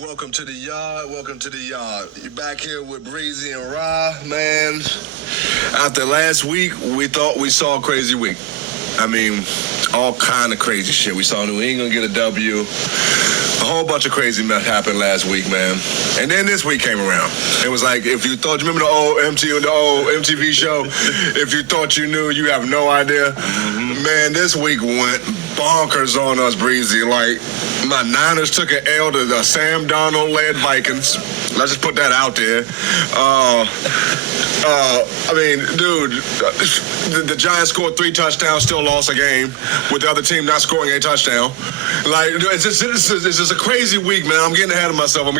Welcome to the yard. Welcome to the yard. You're back here with Breezy and Ra, man. After last week, we thought we saw a crazy week. I mean, all kind of crazy shit. We saw New England get a W. A whole bunch of crazy mess happened last week, man. And then this week came around. It was like, if you thought, you remember the old MTV show? If you thought you knew, you have no idea. Man, this week went bonkers on us, Breezy. Like, my Niners took an L to the Sam Darnold-led Vikings. Let's just put that out there. I mean, dude, the Giants scored 3 touchdowns, still lost a game, with the other team not scoring a touchdown. Like, it's just a crazy week, man. I'm getting ahead of myself.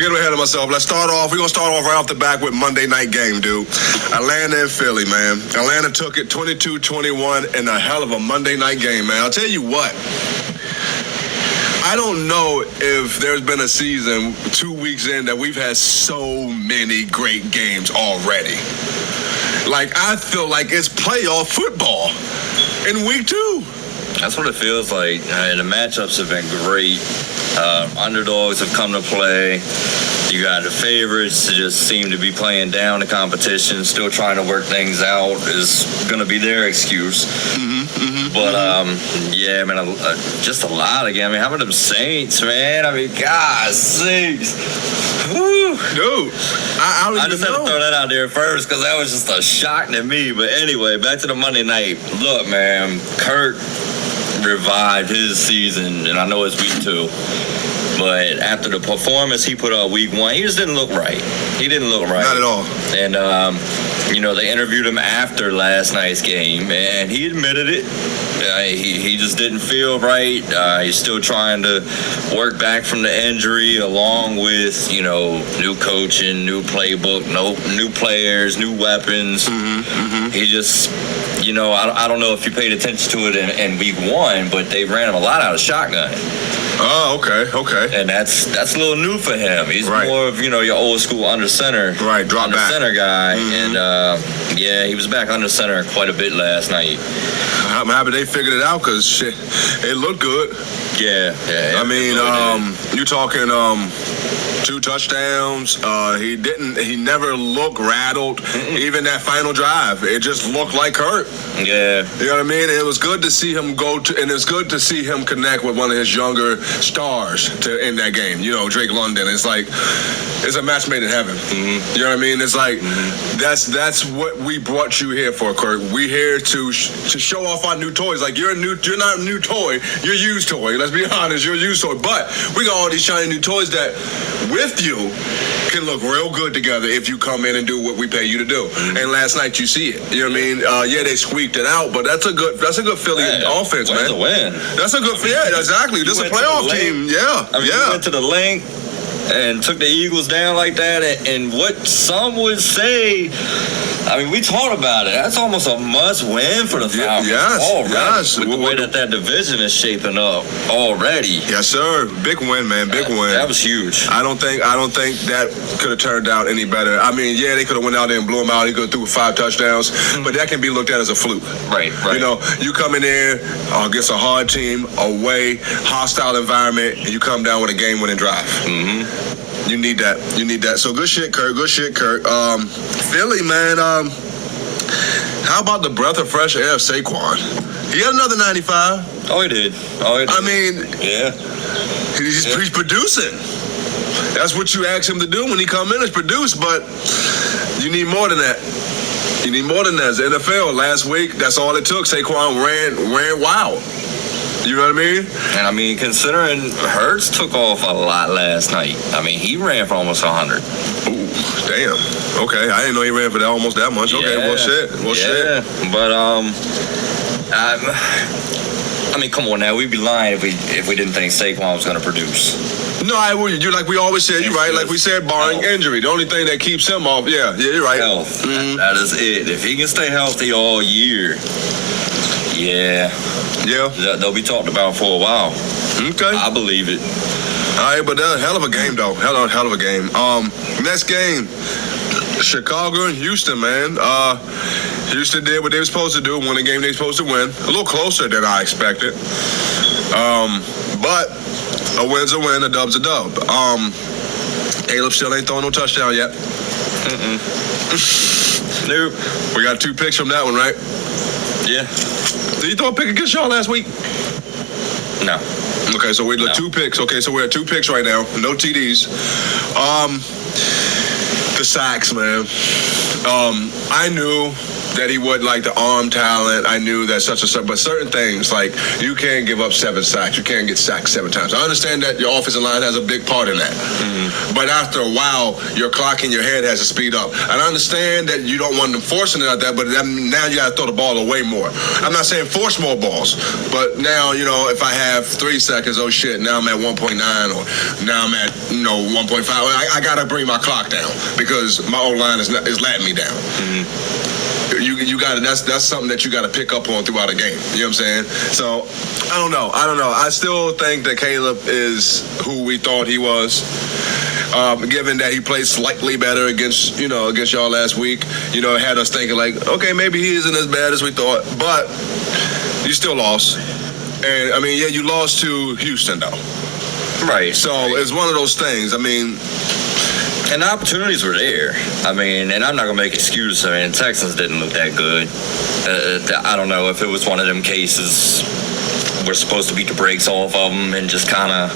Let's start off. We're going to start off right off the back with Monday night game, dude. Atlanta and Philly, man. Atlanta took it 22-21 in a hell of a Monday night game, man. I'll tell you what. I don't know if there's been a season 2 weeks in that we've had so many great games already. Like, I feel like it's playoff football in week 2. That's what it feels like. The matchups have been great. Underdogs have come to play. You got the favorites that just seem to be playing down the competition, still trying to work things out is going to be their excuse. But, yeah, man, just a lot again. I mean, how about them Saints, man? I mean, God sakes. Woo. Dude, I just had to throw that out there first because that was just a shock to me. But anyway, back to the Monday night. Look, man, Kirk revived his season, and I know it's week 2. But after the performance he put up week 1, he just didn't look right. Not at all. And, you know, they interviewed him after last night's game, and he admitted it. He just didn't feel right. He's still trying to work back from the injury, along with, you know, new coaching, new playbook, new players, new weapons. He just, you know, I don't know if you paid attention to it in week 1, but they ran him a lot out of shotgun. Oh, okay. And that's a little new for him. He's right. More of, you know, your old school under center. Right, drop under back. Center guy. And, yeah, he was back under center quite a bit last night. I'm happy they figured it out because shit, it looked good. Yeah. I mean, you talking 2 touchdowns. He never looked rattled. Even that final drive, it just looked like Kirk. Yeah. You know what I mean? It was good to see him and it's good to see him connect with one of his younger stars to end that game. You know, Drake London. It's like, it's a match made in heaven. You know what I mean? It's like, that's what we brought you here for, Kirk. We here to show off our new toys. Like, you're not a new toy. You're a used toy. Let's be honest. You're a used toy. But we got all these shiny new toys that, with you, can look real good together if you come in and do what we pay you to do. And last night you see it. You know what I mean? Yeah, they squeaked it out, but that's a good Philly offense, man. That's a win. That's a good, yeah, exactly. This is a playoff team. Yeah, I mean, you went to the length and took the Eagles down like that, and what some would say, I mean, we talked about it. That's almost a must-win for the Falcons. Yes. With the way that division is shaping up already. Yes, sir. Big win, man. Big win. That was huge. I don't think that could have turned out any better. I mean, yeah, they could have went out there and blew him out. He could have threw 5 touchdowns, but that can be looked at as a fluke. Right. You know, you come in there against a hard team, away, hostile environment, and you come down with a game-winning drive. You need that. So good shit, Kirk. Philly, man. How about the breath of fresh air of Saquon? He had another 95. Oh, he did. I mean, yeah. He's producing. That's what you ask him to do when he come in, is produce. But you need more than that. It's the NFL last week. That's all it took. Saquon ran wild. You know what I mean? And I mean, considering Hurts took off a lot last night. I mean, he ran for almost 100. Ooh, damn. Okay, I didn't know he ran for almost that much. Okay, well, shit. But I mean, come on now, we'd be lying if we didn't think Saquon was going to produce. No, I wouldn't. You're like we always said. You're right. Like we said, barring injury, the only thing that keeps him off. Yeah, you're right. Health. That is it. If he can stay healthy all year, yeah, they'll be talked about for a while. Okay, I believe it. All right, but that's a hell of a game, though. Hell of a game. Next game, Chicago and Houston, man. Houston did what they were supposed to do, won the game they were supposed to win. A little closer than I expected. But a win's a win, a dub's a dub. Caleb still ain't throwing no touchdown yet. Nope. We got 2 picks from that one, right? Yeah. Did you throw a pick against y'all last week? No. Okay, so we're No. 2 picks. Okay, so we're at 2 picks right now. No TDs. The sacks, man. I knew that he would like the arm talent. I knew that but certain things, like you can't give up 7 sacks. You can't get sacked 7 times. I understand that your offensive line has a big part in that. But after a while, your clock in your head has to speed up. And I understand that you don't want them forcing it like that, but now you got to throw the ball away more. I'm not saying force more balls, but now, if I have 3 seconds, oh shit, now I'm at 1.9 or now I'm at, 1.5. I got to bring my clock down because my O-line is letting me down. You got to. That's something that you got to pick up on throughout a game. You know what I'm saying? So I don't know. I still think that Caleb is who we thought he was. Given that he played slightly better against y'all last week, it had us thinking like, okay, maybe he isn't as bad as we thought, but you still lost. And I mean, yeah, you lost to Houston though. Right. So it's one of those things. I mean. And the opportunities were there. I mean, and I'm not going to make excuses. I mean, Texans didn't look that good. I don't know if it was one of them cases we're supposed to beat the brakes off of them and just kind of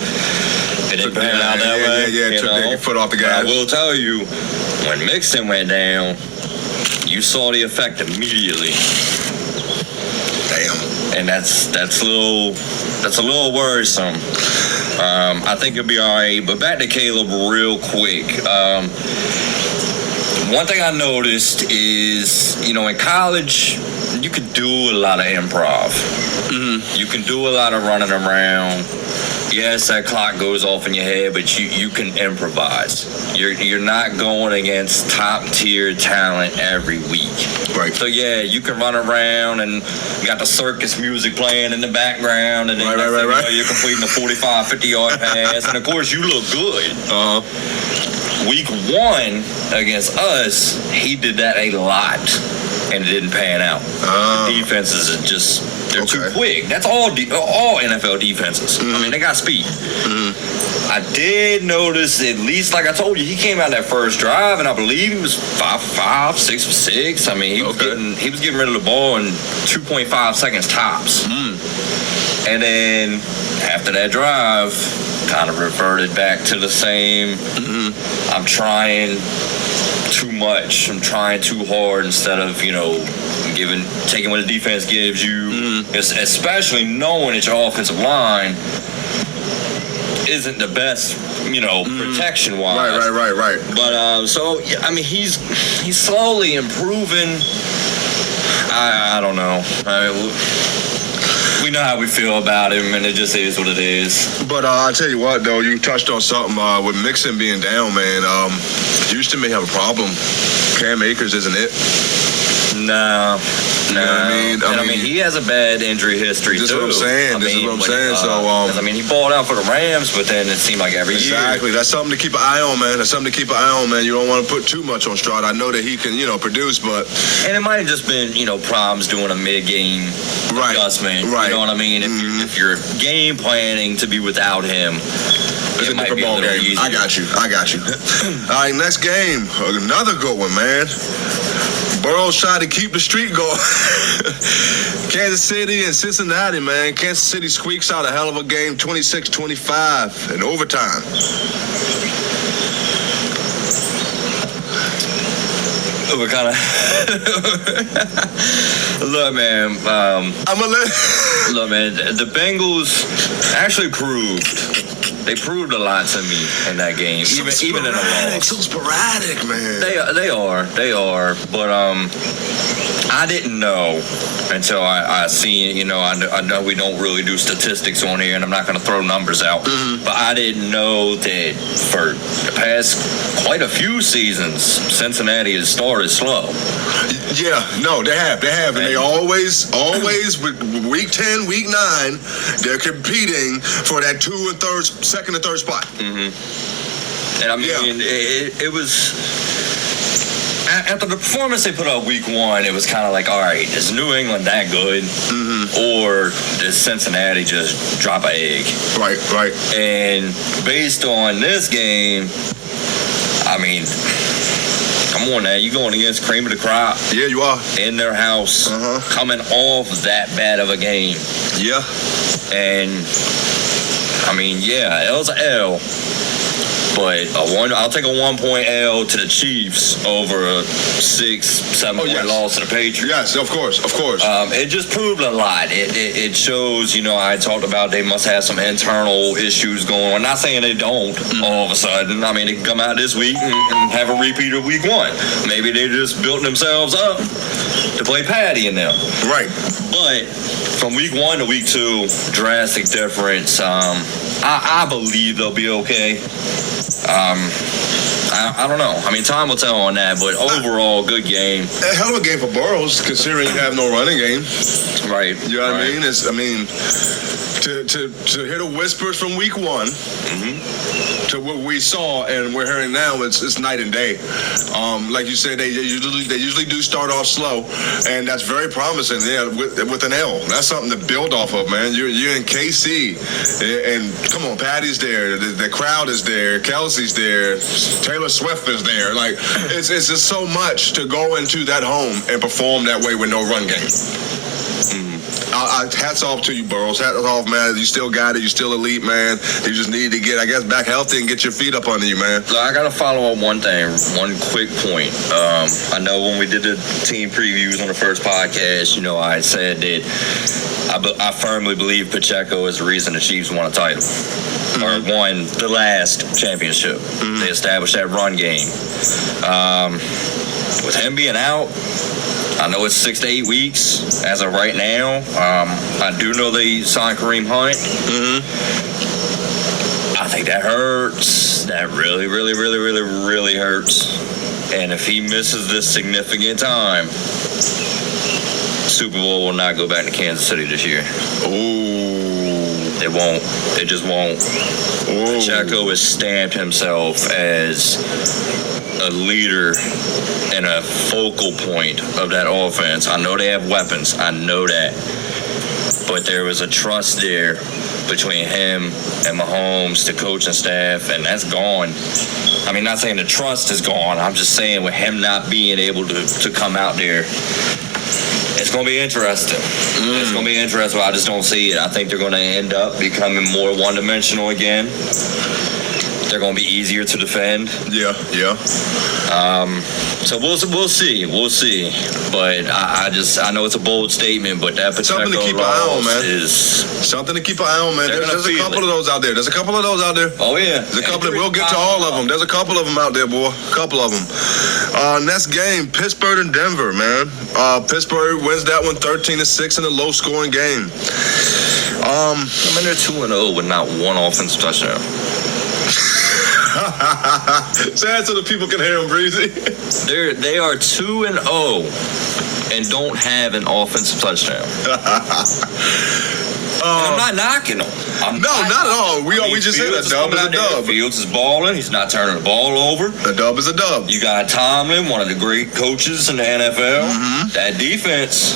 it didn't pan out that way. Yeah, took their foot off the gas. But I will tell you, when Mixon went down, you saw the effect immediately. Damn. And that's a little worrisome. I think it'll be all right. But back to Caleb real quick. One thing I noticed is, in college, you could do a lot of improv. You can do a lot of running around. Yes, that clock goes off in your head, but you can improvise. You're not going against top tier talent every week. Right. So yeah, you can run around and you got the circus music playing in the background, and then right. You're completing a 45, 50-yard pass, and of course you look good. Week 1 against us, he did that a lot, and it didn't pan out. The defenses are just. They're too quick. That's all NFL defenses. I mean, they got speed. I did notice, at least like I told you, he came out that first drive, and I believe he was 5'5", 6'6". I mean, he was getting rid of the ball in 2.5 seconds tops. And then after that drive, kind of reverted back to the same. I'm trying too much. I'm trying too hard instead of taking what the defense gives you, especially knowing that your offensive line isn't the best, protection wise. Right. But so yeah, I mean, he's slowly improving. I don't know. We know how we feel about him, and it just is what it is. But I tell you what, though, you touched on something with Mixon being down, man. Houston may have a problem. Cam Akers isn't it. No. You know what I mean? He has a bad injury history, too. This is what I'm saying. He balled out for the Rams, but then it seemed like every year. Exactly. That's something to keep an eye on, man. You don't want to put too much on Stroud. I know that he can, produce, but... And it might have just been, problems doing a mid-game adjustment. Right. You know what I mean? If you're game planning to be without him, it's a different ball game. Easier. I got you. All right, next game. Another good one, man. Burrow's trying to keep the streak going. Kansas City and Cincinnati, man. Kansas City squeaks out a hell of a game, 26-25 in overtime. We're kind of look, man. Look, man. The Bengals actually proved. They proved a lot to me in that game, even in a loss. So sporadic, man. They are. But I didn't know until I seen. I know we don't really do statistics on here, and I'm not going to throw numbers out. But I didn't know that for the past quite a few seasons, Cincinnati has started slow. Yeah, no, they have, and they always with week 10, week 9, they're competing for that second and third spot. And I mean, it was. after the performance they put up week 1, it was kind of like, all right, is New England that good? Or does Cincinnati just drop an egg? Right. And based on this game, I mean, come on now, you going against cream of the crop. Yeah, you are. In their house, coming off that bad of a game. Yeah. And, I mean, yeah, L's a L. But I'll take a 1-point L to the Chiefs over a 6-7 point loss to the Patriots. Yes, of course. It just proved a lot. It shows, I talked about they must have some internal issues going on. Not saying they don't all of a sudden. I mean, they can come out this week and have a repeat of week 1. Maybe they just built themselves up to play Patty in them. Right. But from week 1 to week 2, drastic difference. I believe they'll be okay. I don't know. I mean, time will tell on that, but overall, good game. A hell of a game for Burrows, considering you have no running game. Right. You know what I mean? To hear the whispers from week 1 to what we saw and we're hearing now, it's night and day. Like you said, they usually do start off slow, and that's very promising. Yeah, with an L, that's something to build off of, man. You're in KC, and come on, Patty's there, the crowd is there, Kelsey's there, Taylor Swift is there. Like it's just so much to go into that home and perform that way with no run game. Hats off to you, Burrows. Hats off, man. You still got it. You still elite, man. You just need to get, I guess, back healthy and get your feet up under you, man. So I got to follow up one thing, one quick point. I know when we did the team previews on the first podcast, I said that I firmly believe Pacheco is the reason the Chiefs won a title. Or won the last championship. They established that run game. With him being out, I know it's 6 to 8 weeks as of right now. I do know they signed Kareem Hunt. I think that hurts. That really, really, really, really, really hurts. And if he misses this significant time, Super Bowl will not go back to Kansas City this year. It won't. It just won't. Pacheco has stamped himself as a leader and a focal point of that offense. I know they have weapons. I know that. But there was a trust there between him and Mahomes, the coaching staff, and that's gone. I mean, not saying the trust is gone. I'm just saying with him not being able to come out there, it's going to be interesting. It's going to be interesting. I just don't see it. I think they're going to end up becoming more one-dimensional again. They're going to be easier to defend. Yeah. So we'll see. But I know it's a bold statement, but that Pacheco something to keep an eye on, man. Is something to keep an eye on, man. There's a couple of those out there. Oh yeah. There's a couple. We'll get to all of them. There's a couple of them out there, boy. A couple of them. Next game, Pittsburgh and Denver, man. Pittsburgh wins that one 13-6 in a low-scoring game. I mean, they're 2-0 with not one offensive touchdown. Say that so the people can hear them, Breezy. They are 2-0 and don't have an offensive touchdown. I'm not knocking them. Not at all. We just said a dub is a dub. Fields is balling. He's not turning the ball over. A dub is a dub. You got Tomlin, one of the great coaches in the NFL. That defense.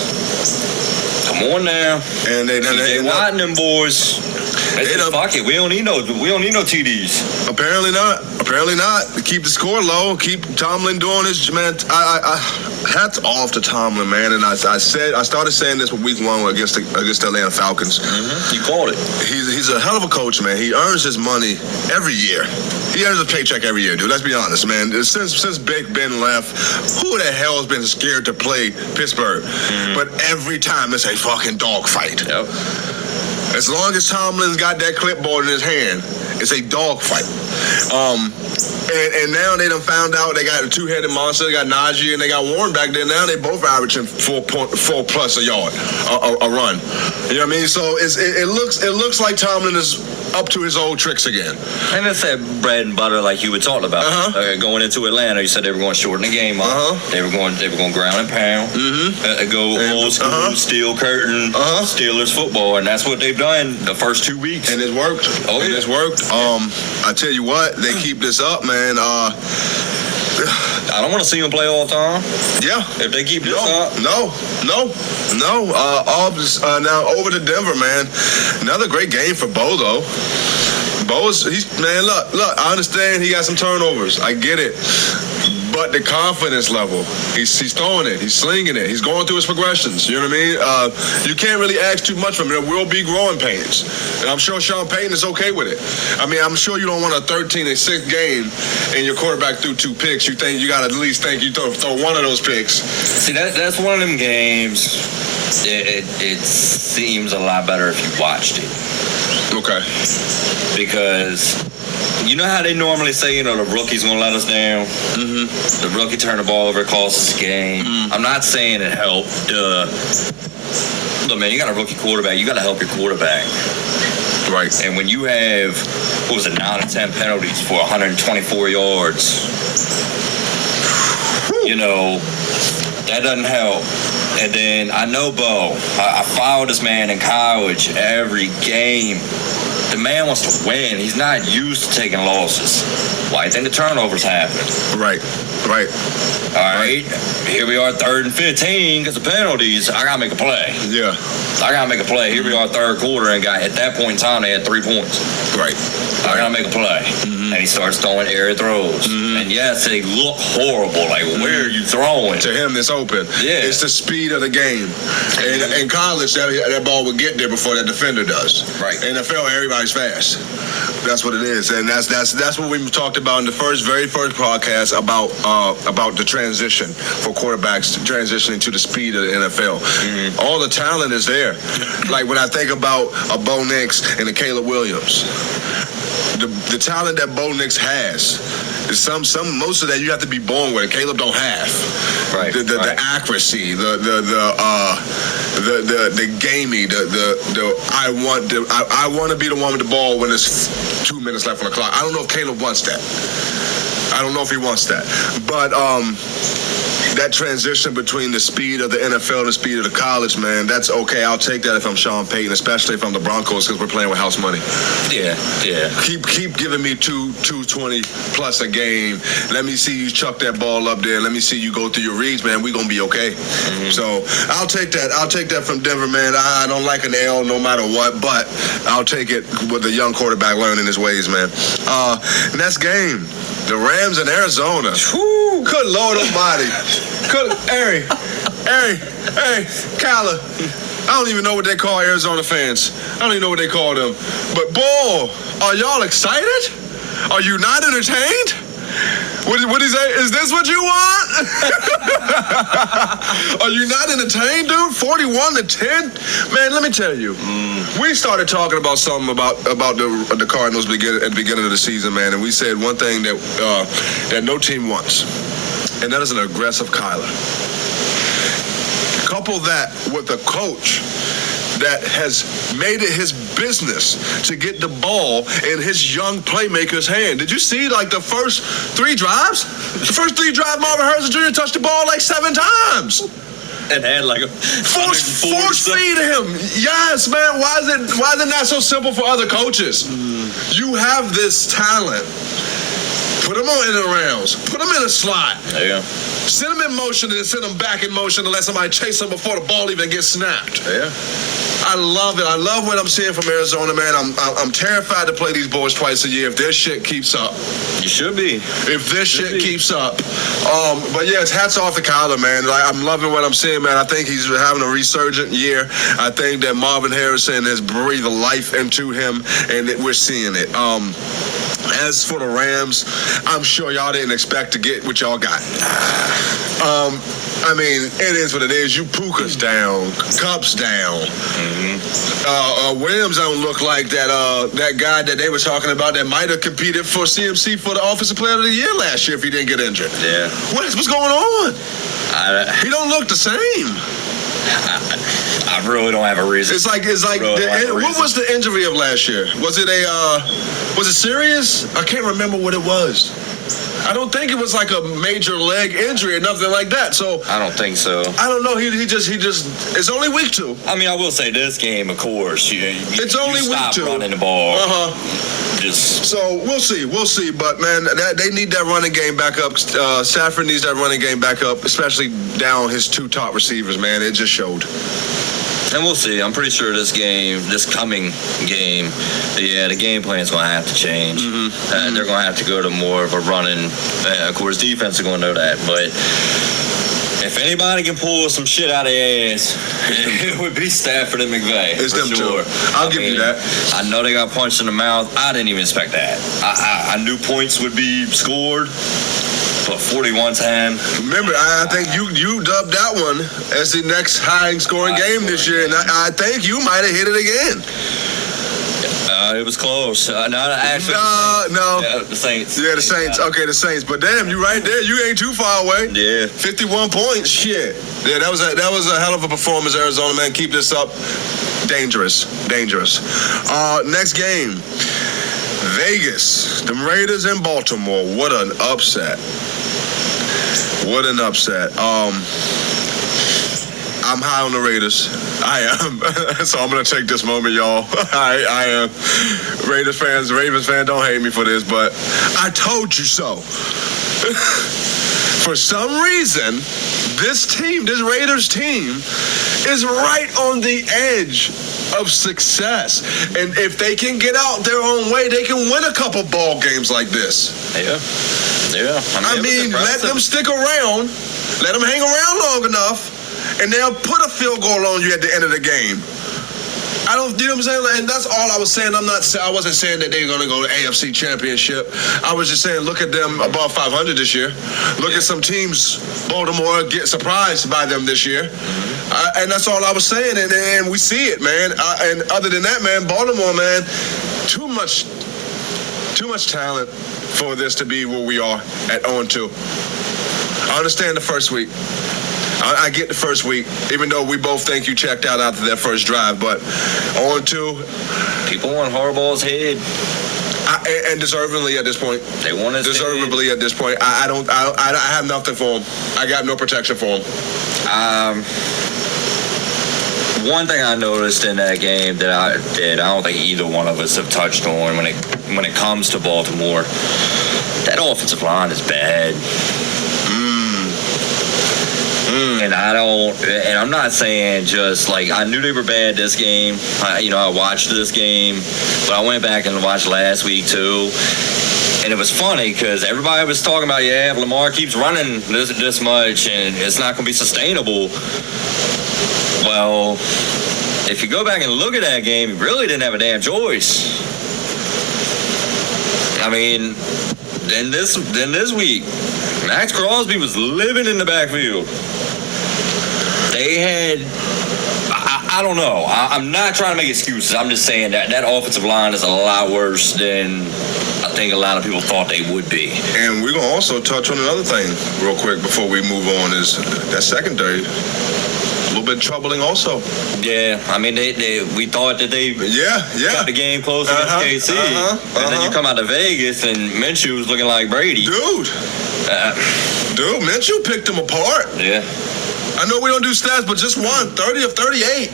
Come on now. And they Watt and them boys. Fuck it. We don't need no TDs. Apparently not. Keep the score low. Keep Tomlin doing his, man. I hats off to Tomlin, man. And I started saying this with week 1 against the Atlanta Falcons. You called it. He's a hell of a coach, man. He earns his money every year. He earns a paycheck every year, dude. Let's be honest, man. Since Big Ben left, who the hell has been scared to play Pittsburgh? But every time it's a fucking dogfight. Yep. As long as Tomlin's got that clipboard in his hand, it's a dogfight. And now they done found out they got a two-headed monster. They got Najee and they got Warren back there. Now they both averaging 4 plus a yard, a run. You know what I mean? So it looks like Tomlin is up to his old tricks again. And it's that bread and butter like you were talking about. Going into Atlanta, you said they were going to shorten the game up. They were going ground and pound. Go old school, steel curtain, Steelers football, and that's what they've done the first 2 weeks. And it's worked. It's worked. I tell you what, they keep this up, man. I don't want to see him play all the time. Yeah. If they keep this up. No. Now over to Denver, man. Another great game for Bo, though. Look, I understand he got some turnovers. I get it. But the confidence level, he's throwing it, he's slinging it, he's going through his progressions. You know what I mean? You can't really ask too much from him. There will be growing pains. And I'm sure Sean Payton is okay with it. I mean, I'm sure you don't want a 13-6 game and your quarterback threw 2 picks. You think you got to at least think you throw one of those picks. See, that's one of them games. It seems a lot better if you watched it. Okay. Because you know how they normally say, the rookie's going to let us down? Mm-hmm. The rookie turned the ball over, cost us the game. I'm not saying it helped. Look, man, you got a rookie quarterback. You got to help your quarterback. Right. And when you have, 9 or 10 penalties for 124 yards, that doesn't help. And then I know Bo. I followed this man in college every game. The man wants to win. He's not used to taking losses. Why do you think the turnovers happen? Right. All right. Here we are, 3rd and 15 because of penalties. I got to make a play. Yeah. I got to make a play. Here we are, 3rd quarter, and at that point in time, they had 3 points. Right. I got to make a play. Mm-hmm. And he starts throwing air throws. Mm-hmm. And yes, they look horrible. Like, where are you throwing? To him, it's open. Yeah. It's the speed of the game. And in college, that ball would get there before that defender does. Right. NFL, everybody's fast. That's what it is, and that's what we talked about in the very first podcast about the transition for quarterbacks transitioning to the speed of the NFL. Mm-hmm. All the talent is there. Like when I think about a Bo Nix and a Caleb Williams, the talent that Bo Nix has. Most of that you have to be born with. Caleb don't have. Right. The accuracy, the gamey, I want to be the one with the ball when there's 2 minutes left on the clock. I don't know if Caleb wants that. I don't know if he wants that. But that transition between the speed of the NFL and the speed of the college, man, that's okay. I'll take that if I'm Sean Payton, especially if I'm the Broncos, because we're playing with house money. Yeah. Keep giving me 220 plus a game. Let me see you chuck that ball up there. Let me see you go through your reads, man. We're going to be okay. Mm-hmm. So I'll take that. I'll take that from Denver, man. I don't like an L no matter what, but I'll take it with a young quarterback learning his ways, man. Next game, the Rams in Arizona. Whew, good Lord Almighty. Hey, Kyler. I don't even know what they call Arizona fans. I don't even know what they call them. But, boy, are y'all excited? Are you not entertained? What he say? Is this what you want? Are you not entertained, dude? 41-10? Man, let me tell you. We started talking about something about the Cardinals at the beginning of the season, man, and we said one thing that no team wants, and that is an aggressive Kyler. Couple that with a coach that has made it his business to get the ball in his young playmaker's hand. Did you see, the first 3 drives? The first 3 drives, Marvin Harrison Jr. touched the ball 7 times. And had a force feed him. Yes, man. Why is it not so simple for other coaches? You have this talent. Put him in the rounds. Put him in a slot. There you go. Send him in motion and then send him back in motion to let somebody chase him before the ball even gets snapped. Yeah. I love it. I love what I'm seeing from Arizona, man. I'm terrified to play these boys twice a year if their shit keeps up. You should be. If this shit keeps up. But yeah, it's hats off to Kyler, man. I'm loving what I'm seeing, man. I think he's having a resurgent year. I think that Marvin Harrison has breathed life into him, and that we're seeing it. As for the Rams, I'm sure y'all didn't expect to get what y'all got. It is what it is. You Puka's down, Cup's down. Mm-hmm. Williams don't look like that guy that they were talking about that might have competed for CMC for the Offensive Player of the Year last year if he didn't get injured. Yeah. What's going on? He don't look the same. I really don't have a reason. It's like what was the injury of last year? Was it serious? I can't remember what it was. I don't think it was like a major leg injury or nothing like that. So I don't think so. I don't know. He just. It's only week 2. I will say this game, of course. It's only week 2. Running the ball. just. So we'll see. But man, they need that running game back up. Stafford needs that running game back up, especially down his two top receivers. Man, it just showed. And we'll see. I'm pretty sure this coming game, the game plan's going to have to change. They're going to have to go to more of a running. Of course, defense is going to know that. But if anybody can pull some shit out of their ass, it would be Stafford and McVay. It's them sure. too. I'll give you that. I know they got punched in the mouth. I didn't even expect that. I knew points would be scored. But 41-10. Remember, I think you dubbed that one as the next high-scoring game this year, and I think you might have hit it again. It was close. No. Yeah, the Saints. Yeah, the Saints. Okay, the Saints. But damn, you right there. You ain't too far away. Yeah. 51 points. Shit. Yeah, that was a hell of a performance, Arizona, man. Keep this up. Dangerous. Next game. Vegas. The Raiders in Baltimore. What an upset. I'm high on the Raiders. I am. So I'm going to take this moment, y'all. I am. Ravens fans, don't hate me for this, but I told you so. For some reason, this Raiders team is right on the edge of success. And if they can get out their own way, they can win a couple ball games like this. Yeah. I mean, let them stick around. Let them hang around long enough. And they'll put a field goal on you at the end of the game. You know what I'm saying? And that's all I was saying. I wasn't saying that they're going to go to AFC Championship. I was just saying, look at them above 500 this year. Look at some teams, Baltimore, get surprised by them this year. And that's all I was saying. And we see it, man. And other than that, man, Baltimore, man, too much talent for this to be where we are at 0-2. I understand the first week. I get the first week, even though we both think you checked out after that first drive. But 0-2. People want Harbaugh's head. And deservedly at this point. They want his deservedly head. At this point. I have nothing for him. I got no protection for him. One thing I noticed in that game that I don't think either one of us have touched on when it comes to Baltimore, that offensive line is bad. And I'm not saying just like, I knew they were bad this game. I watched this game, but I went back and watched last week too. And it was funny because everybody was talking about, if Lamar keeps running this much and it's not going to be sustainable. Well, if you go back and look at that game, he really didn't have a damn choice. I mean, then this week, Max Crosby was living in the backfield. They had, I don't know. I'm not trying to make excuses. I'm just saying that offensive line is a lot worse than I think a lot of people thought they would be. And we're going to also touch on another thing real quick before we move on is that secondary. A little bit troubling also. Yeah, I mean, we thought that they got the game close against KC. And then you come out to Vegas and Minshew was looking like Brady. Dude, Minshew picked him apart. Yeah. I know we don't do stats, but just won 30 of 38.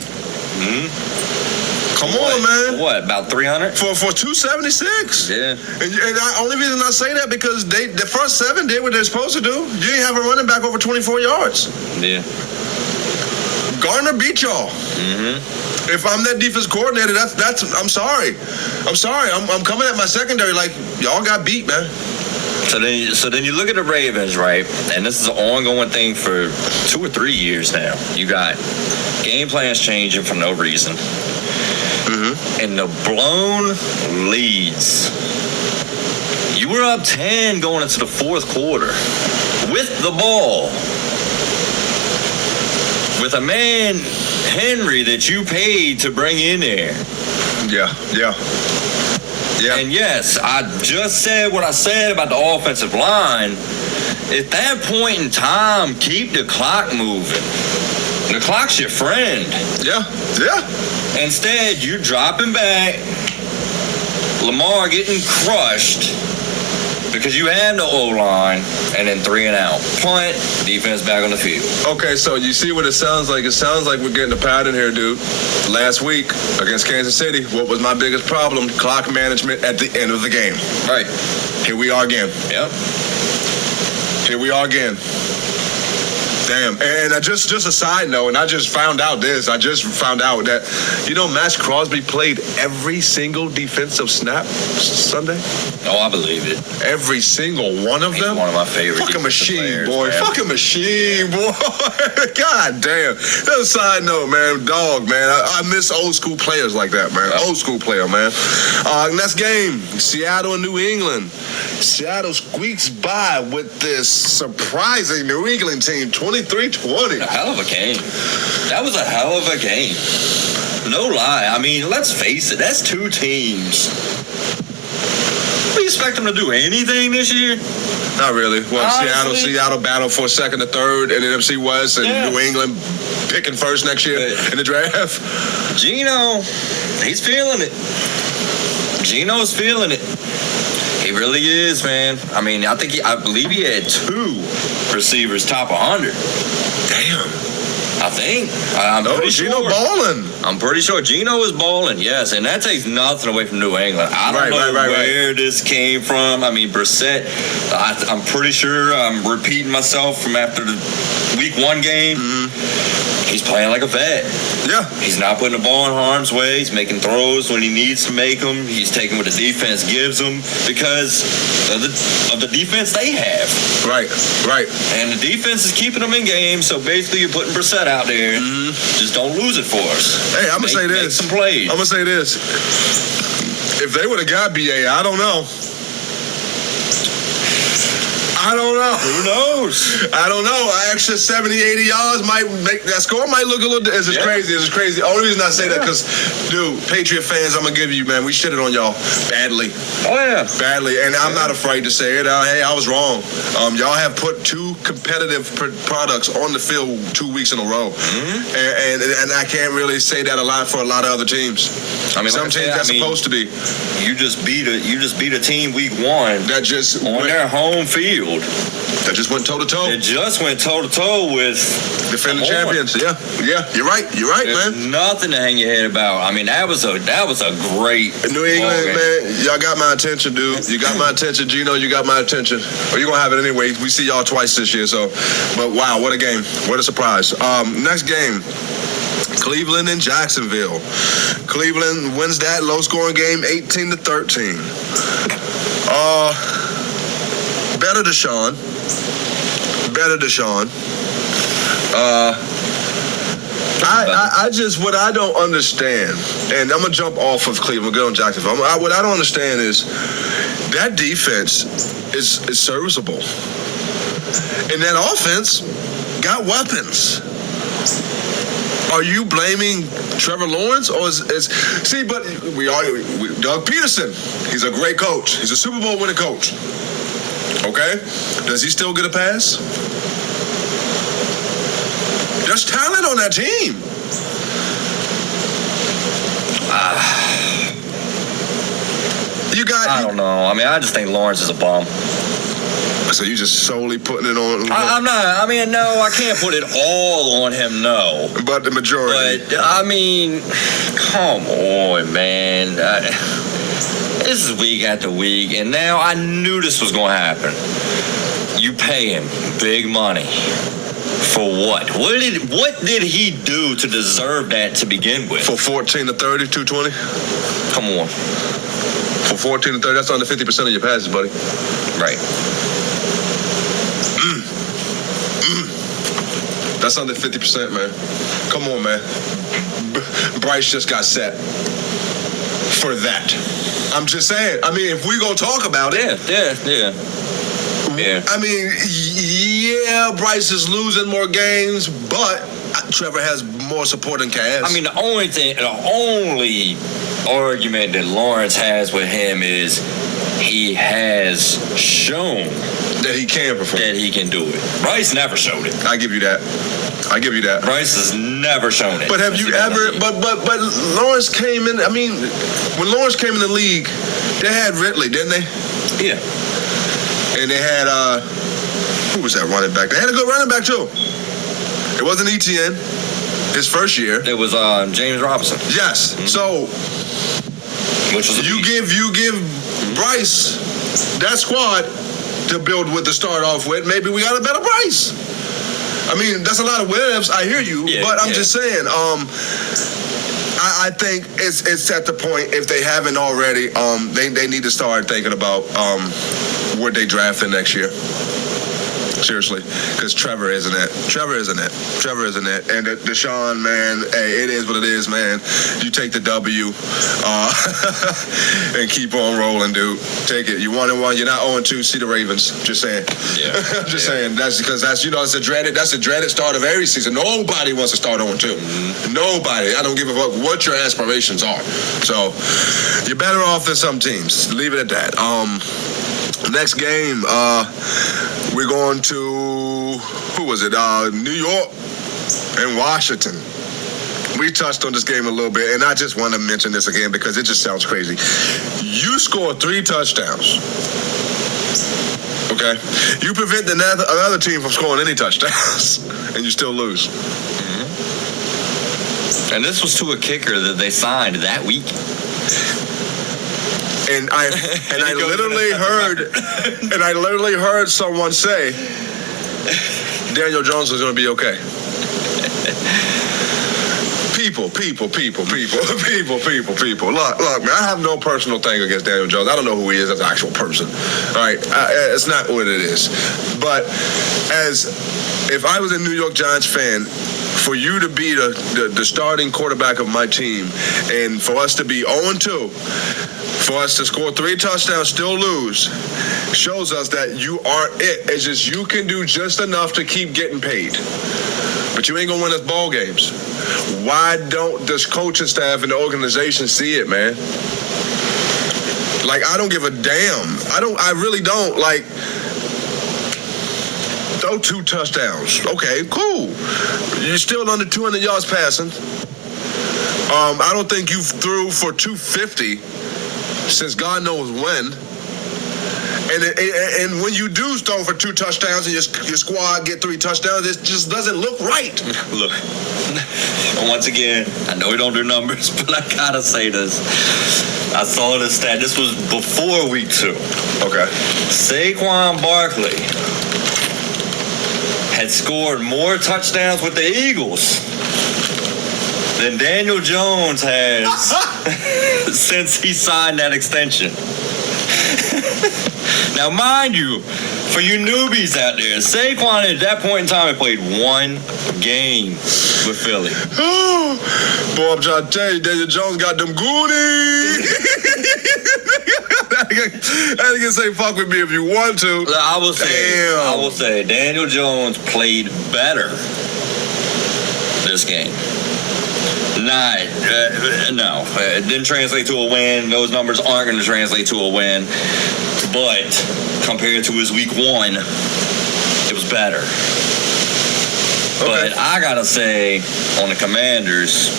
Come on, man. What, about 300? For 276. Yeah. And the only reason I say that because the first 7 did what they're supposed to do. You ain't have a running back over 24 yards. Yeah. Gardner beat y'all. If I'm that defense coordinator, that's I'm sorry. I'm coming at my secondary like y'all got beat, man. So then you look at the Ravens, right? And this is an ongoing thing for 2 or 3 years now. You got game plans changing for no reason. And the blown leads. You were up 10 going into the fourth quarter with the ball. With a man, Henry, that you paid to bring in there. Yeah. And yes, I just said what I said about the offensive line. At that point in time, keep the clock moving. The clock's your friend. Yeah. Instead, you're dropping back. Lamar getting crushed. Because you have no O-line, and then 3 and out. Punt, defense back on the field. Okay, so you see what it sounds like? It sounds like we're getting a pattern here, dude. Last week against Kansas City, what was my biggest problem? Clock management at the end of the game. Right. Here we are again. Yep. Here we are again. Damn. And just a side note, and I just found out this. I just found out that, Max Crosby played every single defensive snap Sunday. Oh, I believe it. Every single one of He's them. one of my favorite Fucking machine, players, boy. man. Fucking machine, boy. God damn. That's a side note, man. Dog, man. I miss old school players like that, man. Old school player, man. Next game, Seattle and New England. Seattle squeaks by with this surprising New England team, 23-20. A hell of a game. That was a hell of a game. No lie. I mean, let's face it. That's 2 teams. We expect them to do anything this year? Not really. Well, Honestly, Seattle battled for second to third in the NFC West, and New England picking first next year in the draft. Geno, he's feeling it. Geno's feeling it. He really is, man. I mean, I believe he had 2 receivers top 100. Damn. I think. I'm pretty Geno sure. balling. I'm pretty sure Geno is balling, yes, and that takes nothing away from New England. I don't know where this came from. I mean, Brissett, I'm pretty sure I'm repeating myself from after the week 1 game. Mm-hmm. He's playing like a vet. Yeah. He's not putting the ball in harm's way. He's making throws when he needs to make them. He's taking what the defense gives him because of the defense they have. Right. And the defense is keeping them in games, so basically you're putting Brissett out there. Mm-hmm. Just don't lose it for us. Hey, I'm going to say this. Make some plays. I'm going to say this. If they would have got BA, I don't know. I don't know. Who knows? I don't know. An extra 70, 80 yards might make that score might look a little. It's just crazy. It's just crazy. The only reason I say that because, dude, Patriot fans, I'm gonna give you, man. We shitted on y'all badly. Oh yeah, badly, and I'm not afraid to say it. Hey, I was wrong. Y'all have put 2 competitive products on the field 2 weeks in a row, and I can't really say that a lot for a lot of other teams. I mean, some teams that's supposed to be. You just beat a team week 1 that just on their home field. That just went toe to toe. It just went toe to toe with defending champions. Yeah. You're right. There's man. Nothing to hang your head about. I mean, that was a great New England, man. Y'all got my attention, dude. You got my attention, Geno. You got my attention. Or you're gonna have it anyway. We see y'all twice this year, so. But wow, what a game! What a surprise. Next game. Cleveland and Jacksonville. Cleveland wins that low-scoring game, 18-13. Better Deshaun. I just, what I don't understand, and I'm going to jump off of Cleveland, go on Jacksonville. What I don't understand is that defense is serviceable. And that offense got weapons. Are you blaming Trevor Lawrence or see? But Doug Peterson. He's a great coach. He's a Super Bowl winning coach. Okay, does he still get a pass? There's talent on that team. I don't know. I mean, I just think Lawrence is a bum. So you just solely putting it on? I'm not. I mean, no, I can't put it all on him. No, but the majority. But I mean, come on, man. This is week after week, and now I knew this was going to happen. You pay him big money for what? What did he do to deserve that to begin with? For 14 to 30, 220. Come on. For 14 to 30, that's under 50% of your passes, buddy. Right. That's under 50%, man. Come on, man. Bryce just got set for that. I'm just saying. I mean, if we gonna talk about it. Yeah. I mean, yeah, Bryce is losing more games, but Trevor has more supporting cast. I mean, the only argument that Lawrence has with him is he has shown that he can perform. That he can do it. Bryce never showed it. I give you that. Bryce has never shown it. But have you ever? But Lawrence came in. I mean, when Lawrence came in the league, they had Ridley, didn't they? Yeah. And they had, who was that running back? They had a good running back, too. It wasn't ETN, his first year. It was James Robinson. Yes. So, Which was you give Bryce that squad to build with to start off with. Maybe we got a better Bryce. I mean, that's a lot of what-ifs. I hear you, but I'm just saying. I think it's at the point, if they haven't already, they need to start thinking about what they drafting next year. Seriously, because Trevor isn't it. And Deshaun, man, hey, it is what it is, man. You take the W and keep on rolling, dude. Take it. You 1-1. You're not 0-2. See the Ravens. Just saying. Yeah. Just saying. That's because that's a dreaded start of every season. Nobody wants to start 0-2. Mm-hmm. Nobody. I don't give a fuck what your aspirations are. So you're better off than some teams. Leave it at that. Next game, we're going to, who was it? New York and Washington. We touched on this game a little bit, and I just want to mention this again because it just sounds crazy. You scored 3 touchdowns. Okay? You prevent another team from scoring any touchdowns, and you still lose. Mm-hmm. And this was to a kicker that they signed that week. And I literally heard someone say Daniel Jones is going to be okay. People. Look, man, I have no personal thing against Daniel Jones. I don't know who he is as an actual person. All right, it's not what it is. But if I was a New York Giants fan, for you to be the starting quarterback of my team, and for us to be 0-2. For us to score 3 touchdowns, still lose, shows us that you aren't it. It's just you can do just enough to keep getting paid. But you ain't going to win us ball games. Why don't this coaching staff and the organization see it, man? Like, I don't give a damn. I really don't. Like, throw 2 touchdowns. Okay, cool. You're still under 200 yards passing. I don't think you threw for 250 since God knows when. And when you do throw for 2 touchdowns and your squad get 3 touchdowns, it just doesn't look right. Look, once again, I know we don't do numbers, but I gotta say this. I saw this stat. This was before week 2. Okay. Saquon Barkley had scored more touchdowns with the Eagles than Daniel Jones has since he signed that extension. Now, mind you, for you newbies out there, Saquon at that point in time had played 1 game with Philly. Boy, I'm trying to tell you, Daniel Jones got them goonies. That nigga say fuck with me if you want to. I will say Daniel Jones played better this game. No, it didn't translate to a win. Those numbers aren't going to translate to a win. But compared to his week 1, it was better. Okay. But I got to say, on the Commanders,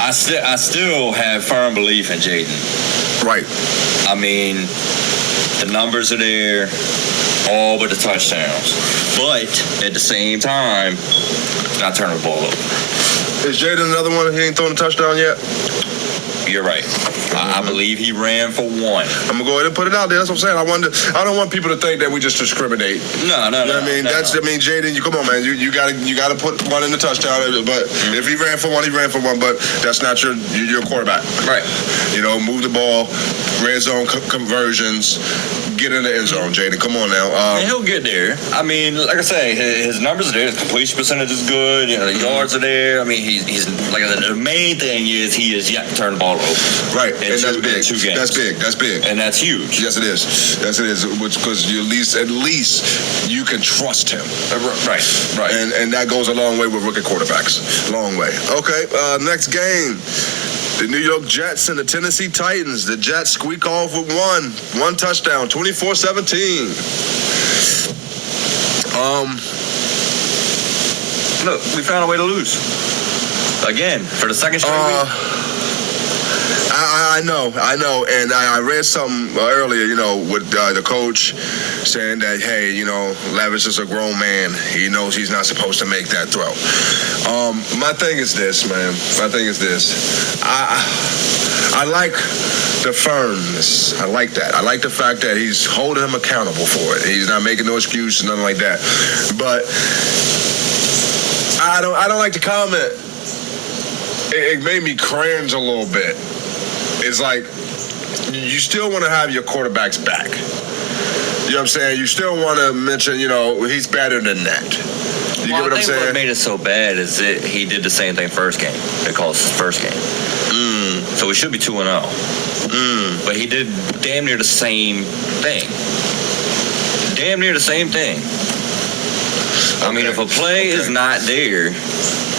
I still have firm belief in Jaden. Right. I mean, the numbers are there, all but the touchdowns. But at the same time, not turning the ball over. Is Jaden another one that he ain't thrown a touchdown yet? You're right. I believe he ran for 1. I'm gonna go ahead and put it out there. That's what I'm saying. I don't want people to think that we just discriminate. No. You know what I mean? Jaden, you come on, man. You gotta put 1 in the touchdown. But if he ran for 1, he ran for 1. But that's not your quarterback. Right. You know, move the ball, red zone conversions. Get in the end zone, Jaden. Come on now. And he'll get there. I mean, like I say, his numbers are there. His completion percentage is good. You know, the yards are there. I mean, he's like the main thing is he is yet to turn the ball over. Right, and that's big. 2 games. That's big. And that's huge. Yes, it is. Because at least you can trust him. Right. And that goes a long way with rookie quarterbacks. Long way. Okay, next game. The New York Jets and the Tennessee Titans. The Jets squeak off with 1 touchdown, 24-17. Look, we found a way to lose. Again, for the second straight week. I know, and I read something earlier, with the coach saying that, hey, Levis is a grown man. He knows he's not supposed to make that throw. My thing is this, man. I like the firmness. I like that. I like the fact that he's holding him accountable for it. He's not making no excuses, nothing like that. But I don't like the comment. It made me cringe a little bit. It's like, you still want to have your quarterbacks back. You know what I'm saying? You still want to mention, he's better than that. You get what I'm saying? What made it so bad is that he did the same thing first game. They call it his first game. So we should be 2-0. But he did damn near the same thing. I mean, if a play is not there,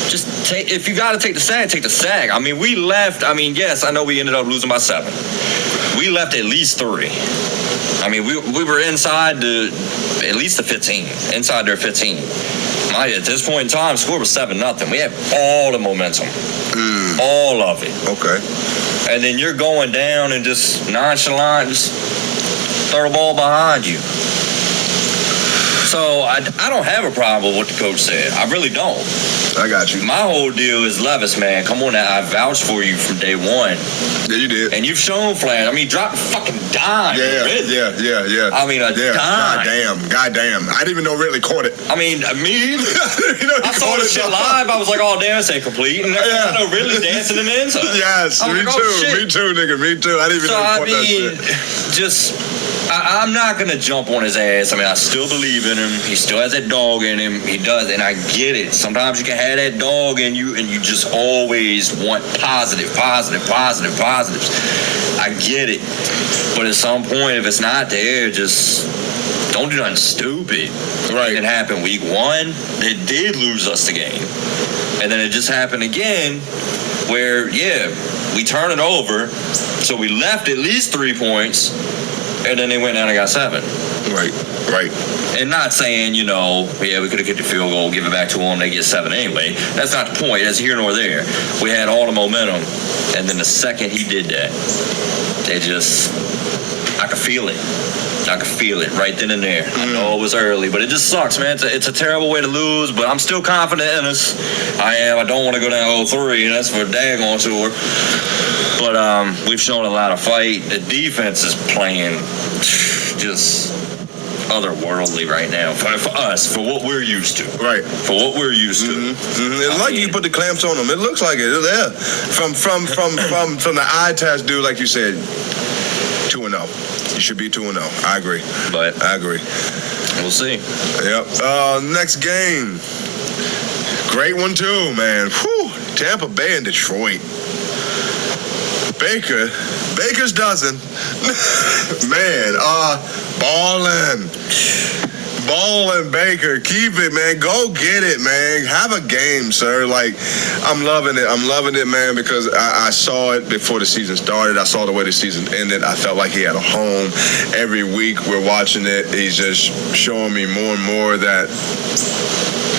just if you got to take the sack, take the sack. I mean, we left. I mean, yes, I know we ended up losing by 7. We left at least 3. I mean, we were inside at least the 15, inside their 15. At this point in time, score was 7-0. We had all the momentum, all of it. Okay. And then you're going down and just nonchalant, just throw the ball behind you. So I don't have a problem with what the coach said. I really don't. I got you. My whole deal is Levis, man. Come on now. I vouched for you from day one. Yeah, you did. And you've shown Flash. I mean, drop a fucking dime. Yeah. I mean, a dime. Goddamn. I didn't even know Ridley caught it. I mean, me either. I saw the shit live. I was like, oh, damn, it's incomplete. And I know Ridley dancing in the end zone. Yes, me too, nigga. Me too. I didn't even know he caught that shit. I'm not going to jump on his ass. I mean, I still believe in him. He still has that dog in him. He does, and I get it. Sometimes you can have that dog in you, and you just always want positives. I get it. But at some point, if it's not there, just don't do nothing stupid. Right. It happened week 1. It did lose us the game. And then it just happened again where, we turn it over. So we left at least 3 points. And then they went down and got 7. Right. And not saying, we could have kicked the field goal, give it back to them, they get 7 anyway. That's not the point. That's here nor there. We had all the momentum. And then the second he did that, I could feel it. Right then and there. I know it was early, but it just sucks, man. It's a terrible way to lose, but I'm still confident in us. I am. I don't want to go down 0-3, and that's for daggone sure. But we've shown a lot of fight. The defense is playing just otherworldly right now for us, for what we're used to. Right. For what we're used to. It's like you put the clamps on them. It looks like it. It's there. From the eye test, dude, like you said, 2-0. You should be 2-0. I agree. But I agree. We'll see. Yep. Next game. Great one too, man. Whew. Tampa Bay and Detroit. Baker's dozen. Man, Ballin' Baker. Keep it, man. Go get it, man. Have a game, sir. Like, I'm loving it, man, because I saw it before the season started. I saw the way the season ended. I felt like he had a home. Every week we're watching it. He's just showing me more and more that,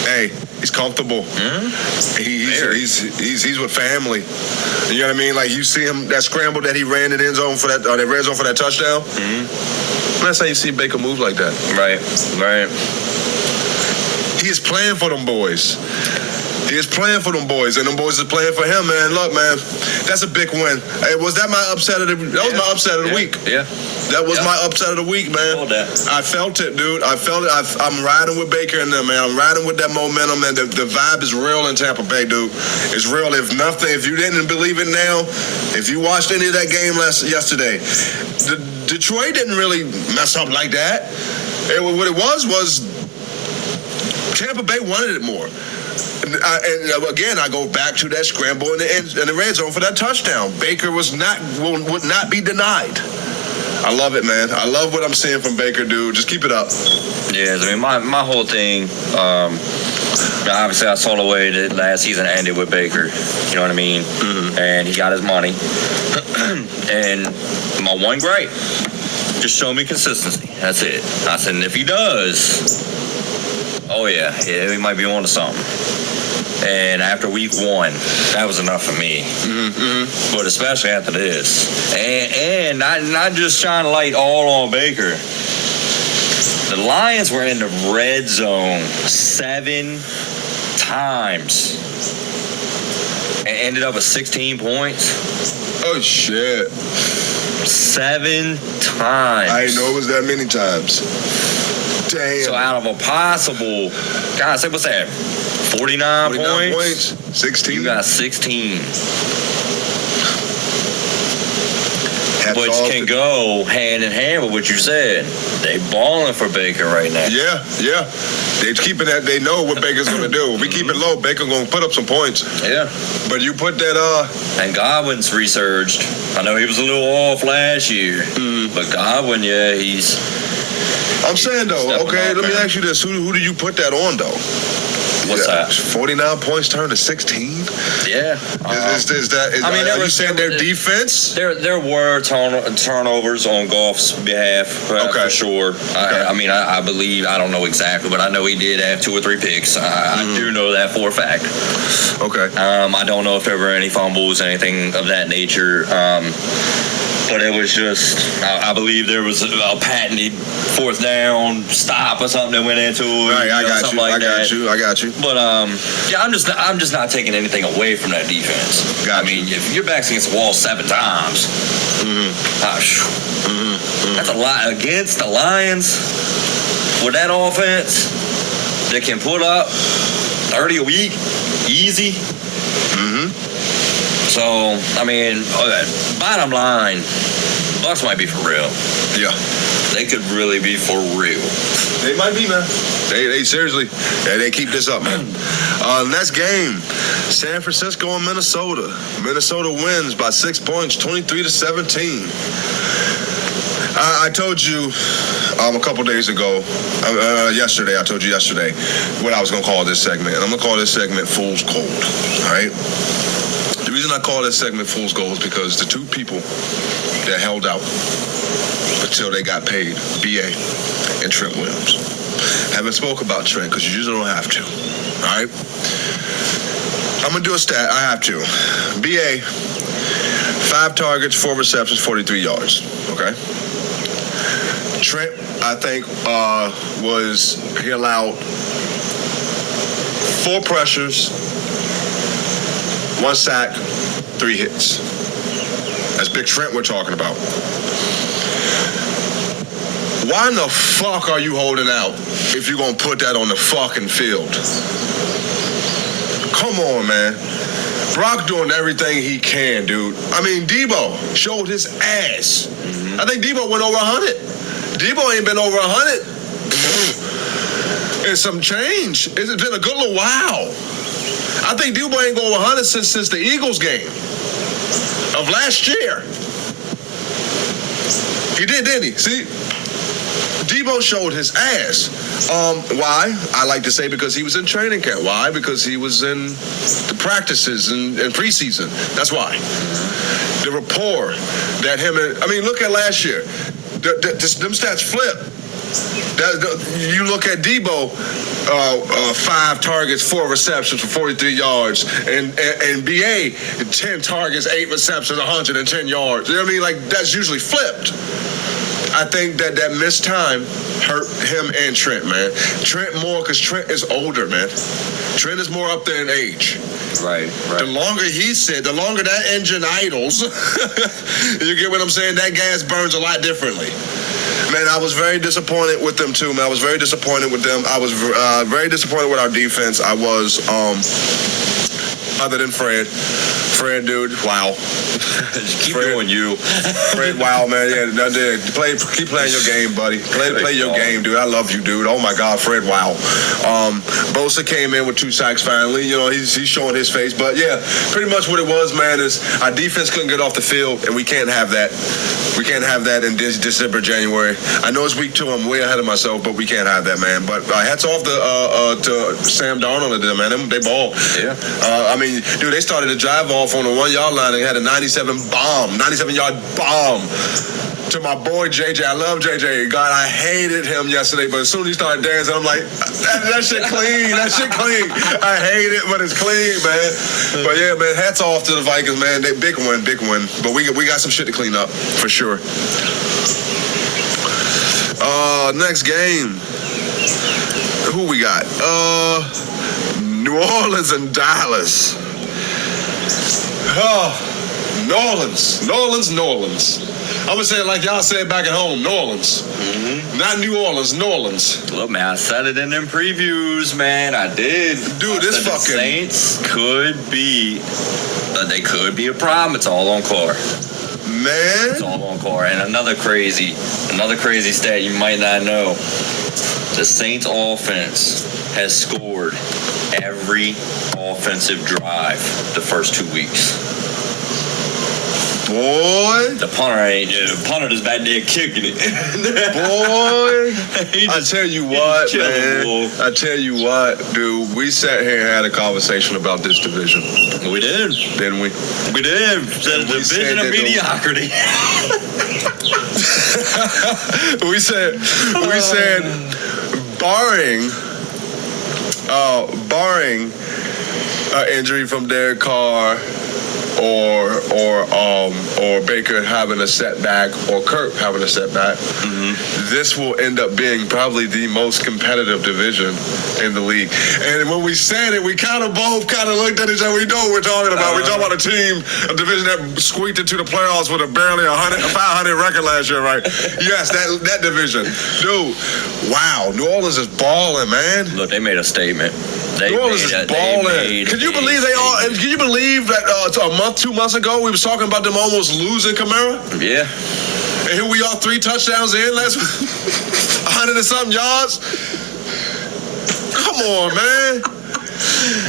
hey, he's comfortable. He's with family. You know what I mean? Like, you see him, that scramble that he ran in the end zone for that, or that red zone for that touchdown. That's how you see Baker move like that. Right. He is playing for them boys. And them boys is playing for him, man. Look, man, that's a big win. Hey, was that my upset of the? That was my upset of the week. Yeah. That was my upset of the week, man. I felt it, dude. I felt it. I'm riding with Baker and them, man. I'm riding with that momentum, and the vibe is real in Tampa Bay, dude. It's real. If you didn't believe it now, if you watched any of that game yesterday, Detroit didn't really mess up like that. What it was Tampa Bay wanted it more. And again, I go back to that scramble in the red zone for that touchdown. Baker would not be denied. I love it, man. I love what I'm seeing from Baker, dude. Just keep it up. Yeah, I mean, my whole thing, obviously I saw the way that last season ended with Baker. You know what I mean? Mm-hmm. And he got his money. And my one gripe, just show me consistency. That's it. I said, and if he does, oh yeah, he might be on to something. And after week 1, that was enough for me. But especially after this. And not just shine light all on Baker. The Lions were in the red zone 7 times. And ended up with 16 points. Oh, shit. 7 times. I didn't know it was that many times. Damn. So out of a possible, guys, what's that? 49 points? 16. You got 16. Hats Which off can to- go hand in hand with what you said. They balling for Baker right now. Yeah. They're keeping that. They know what Baker's going to do. If we keep it low, Baker's going to put up some points. Yeah. But you put that, And Godwin's resurged. I know he was a little off last year. But Godwin, yeah, he's... I'm saying, though, Stepping okay, up, let me man. ask you this. Who do you put that on, though? What's that? 49 points turned to 16? Yeah. Are you saying their defense? There were turnovers on Goff's behalf, Okay. for sure. I believe, I don't know exactly, but I know he did have 2 or 3 picks. I do know that for a fact. Okay. I don't know if there were any fumbles, anything of that nature. But it was just, I believe there was a patented 4th down stop or something that went into it. Right, I got something you. like I got you. But yeah, I'm just not taking anything away from that defense. Got I mean, if your back's against the wall 7 times, that's a lot against the Lions with that offense that can put up 30 a week easy. So I mean, bottom line, Bucs might be for real. Yeah. They could really be for real. They might be, man. They seriously, they keep this up, man. Next game, San Francisco and Minnesota. Minnesota wins by 6 points, 23-17. I told you a couple days ago, yesterday, I told you yesterday what I was going to call this segment. And I'm going to call this segment Fool's Gold, all right? The reason I call this segment Fool's Gold is because the 2 people that held out until they got paid, B.A. and Trent Williams. Haven't spoke about Trent because you usually don't have to, all right? I'm going to do a stat. I have to. B.A., 5 targets, 4 receptions, 43 yards, okay? Trent, I think, he allowed 4 pressures, 1 sack, 3 hits. That's Big Trent we're talking about. Why in the fuck are you holding out if you're going to put that on the fucking field? Come on, man. Brock doing everything he can, dude. I mean, Debo showed his ass. I think Debo went over 100. Debo ain't been over 100 in some change. It's been a good little while. I think Debo ain't go over 100 since the Eagles game of last year. He did, didn't he? See? Debo showed his ass. Why? I like to say because he was in training camp. Why? Because he was in the practices and preseason. That's why. The rapport that him and, look at last year. Them stats flip. You look at Debo, 5 targets, 4 receptions for 43 yards, and BA 10 targets, 8 receptions, 110 yards. You know what I mean? Like that's usually flipped. I think that missed time hurt him and Trent, man. Trent more because Trent is older, man. Trent is more up there in age. Right. The longer he sits, the longer that engine idles, you get what I'm saying? That gas burns a lot differently. Man, I was very disappointed with them, too, man. I was very disappointed with them. I was very disappointed with our defense. I was, other than Fred. Fred, dude, wow. Keep doing you. Fred, wow, man. Yeah, keep playing your game, buddy. Play your game, dude. I love you, dude. Oh, my God, Fred, wow. Bosa came in with 2 sacks finally. You know, he's showing his face. But, yeah, pretty much what it was, man, is our defense couldn't get off the field, and we can't have that. We can't have that in December, January. I know it's week 2. I'm way ahead of myself, but we can't have that, man. But hats off to Sam Darnold and them, man. They ball. Yeah. Dude, they started to drive off on the 1-yard line and had a 97-yard bomb to my boy JJ. I love JJ. God, I hated him yesterday, but as soon as he started dancing, I'm like, that shit clean. That shit clean. I hate it, but it's clean, man. But yeah, man, hats off to the Vikings, man. They big win. But we got some shit to clean up for sure. Next game. Who we got? New Orleans and Dallas. New Orleans. I'm gonna say it like y'all say it back at home. New Orleans. Mm-hmm. Not New Orleans, New Orleans. Look, man, I said it in them previews, man. I did. Dude, this fucking the Saints could be. They could be a problem. It's all on Carr. Man. It's all on Carr. And another crazy stat you might not know. The Saints offense has scored every offensive drive the first 2 weeks. Boy. The punter is back there kicking it. Boy. I tell you what, man. I tell you what, dude. We sat here and had a conversation about this division. We did. Didn't we? We did. The division of mediocrity. we said barring injury from Derek Carr or Baker having a setback or Kirk having a setback, this will end up being probably the most competitive division in the league. And when we said it, we both looked at each other. We know what we're talking about. We're talking about a division that squeaked into the playoffs with a barely 500 record last year, right? Yes, that division. Dude, wow. New Orleans is balling, man. Look, they made a statement. New Orleans is balling. Can you believe that 2 months ago we was talking about them almost losing Kamara? Yeah. And here we are 3 touchdowns in, 100 and something yards. Come on, man.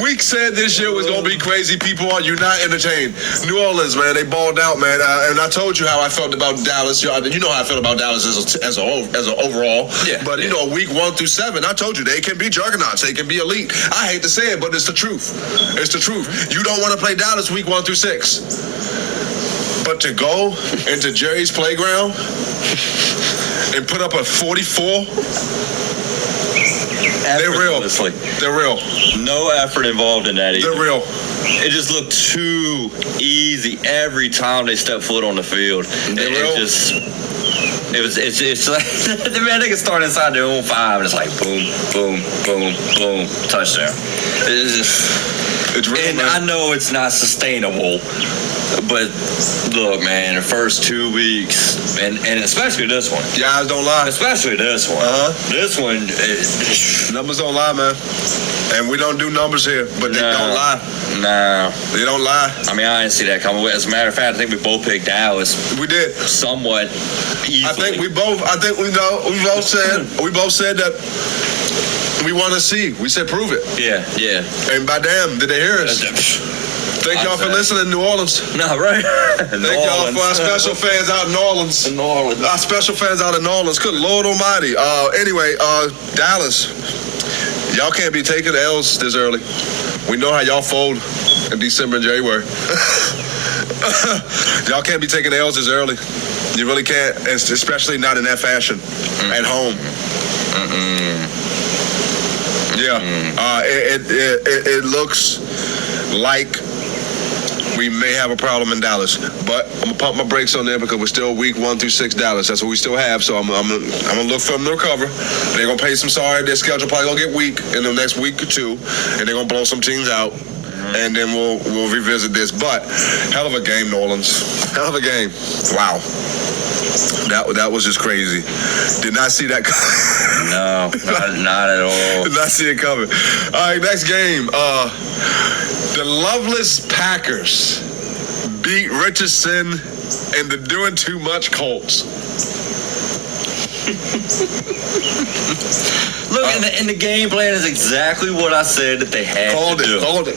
We said this year was going to be crazy. People are not entertained. New Orleans, man, they balled out, man. And I told you how I felt about Dallas. You know how I felt about Dallas as an overall. Yeah. But, week 1 through 7, I told you they can be juggernauts. They can be elite. I hate to say it, but it's the truth. It's the truth. You don't want to play Dallas week 1 through 6. But to go into Jerry's playground and put up a 44... They're real. They're real. No effort involved in that either. They're real. It just looked too easy every time they stepped foot on the field. It's like they can start inside their own 5 and it's like boom, boom, boom, boom, touchdown. It's real, and man. I know it's not sustainable. But look, man, the first 2 weeks, and especially this one. Your eyes don't lie. Especially this one. This one. Numbers don't lie, man. And we don't do numbers here, but they don't lie. No. They don't lie. I mean, I didn't see that coming. As a matter of fact, I think we both picked Dallas. We did. Somewhat easily. I think we both said that we want to see. We said prove it. Yeah. And by damn, did they hear us? Thank y'all for listening, New Orleans. No, right? Thank y'all for our special fans out in New Orleans. Our special fans out in New Orleans. Good Lord Almighty. Anyway, Dallas, y'all can't be taking L's this early. We know how y'all fold in December and January. Y'all can't be taking L's this early. You really can't, especially not in that fashion at home. Yeah, it looks like we may have a problem in Dallas, but I'm gonna pump my brakes on there because we're still week 1 through 6 Dallas. That's what we still have. So I'm gonna look for them to recover. They're gonna pay some sorry. Their schedule probably gonna get weak in the next week or 2, and they're gonna blow some teams out. And then we'll revisit this. But hell of a game, New Orleans. Hell of a game. Wow. That was just crazy. Did not see that coming. No, not at all. Did not see it coming. All right, next game. The loveless Packers beat Richardson and the doing too much Colts. Look, and the game plan is exactly what I said that they had to do. Called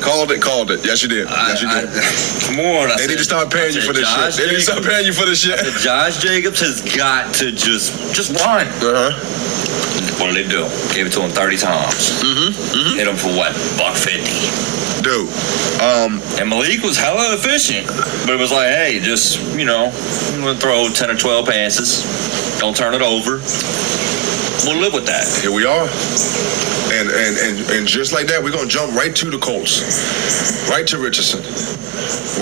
it. Yes, you did. Come on. They need to start paying you for this shit. They need to start paying you for this shit. Josh Jacobs has got to just run. What did they do? Gave it to him 30 times. Hit him for what? $150. Dude. And Malik was hella efficient. But it was like, hey, just, I'm going to throw 10 or 12 passes. Don't turn it over. We'll live with that. Here we are. And just like that, we're going to jump right to the Colts. Right to Richardson.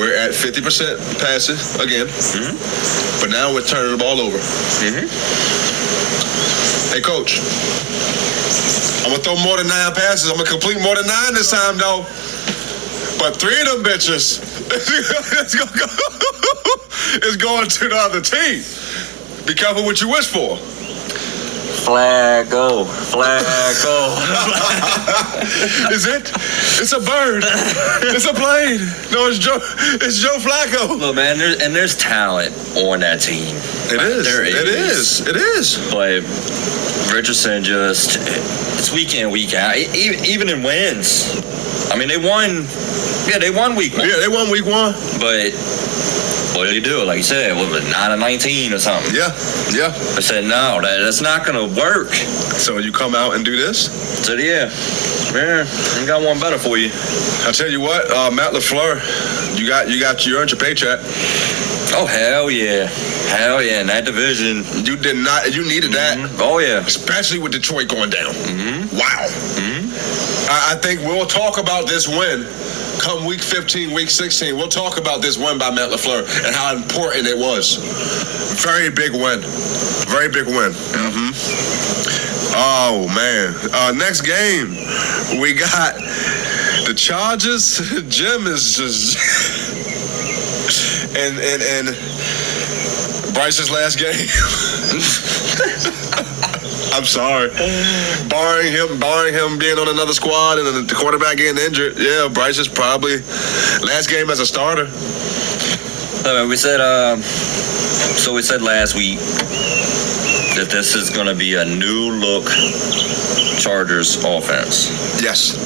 We're at 50% passes again. Mm-hmm. But now we're turning the ball over. Mm-hmm. Hey, Coach. I'm going to throw more than 9 passes. I'm going to complete more than 9 this time, though. But 3 of them bitches is going to the other team. Be careful what you wish for. Flacco. Is it? It's a bird. It's a plane. No, it's Joe Flacco. Look, man, there's talent on that team. It is. It is. But Richardson it's week in, week out. Even in wins. I mean, they won. Yeah, they won week 1. Yeah, they won week 1. But what did he do? Like you said, what was it, 9-19 or something? Yeah. I said, no, that's not going to work. So you come out and do this? I said, yeah, I got one better for you. I'll tell you what, Matt LaFleur, you earned your paycheck. Oh, hell yeah. In that division. You needed that. Mm-hmm. Oh, yeah. Especially with Detroit going down. Mm-hmm. Wow. Mm-hmm. I think we'll talk about this win come week 15, week 16. We'll talk about this win by Matt LaFleur and how important it was. Very big win. Very big win. Mm-hmm. Oh, man. Next game, we got the Chargers. Jim is just... and Bryce's last game. I'm sorry. Barring him being on another squad and the quarterback getting injured, yeah, Bryce is probably last game as a starter. We said last week that this is going to be a new look Chargers offense. Yes,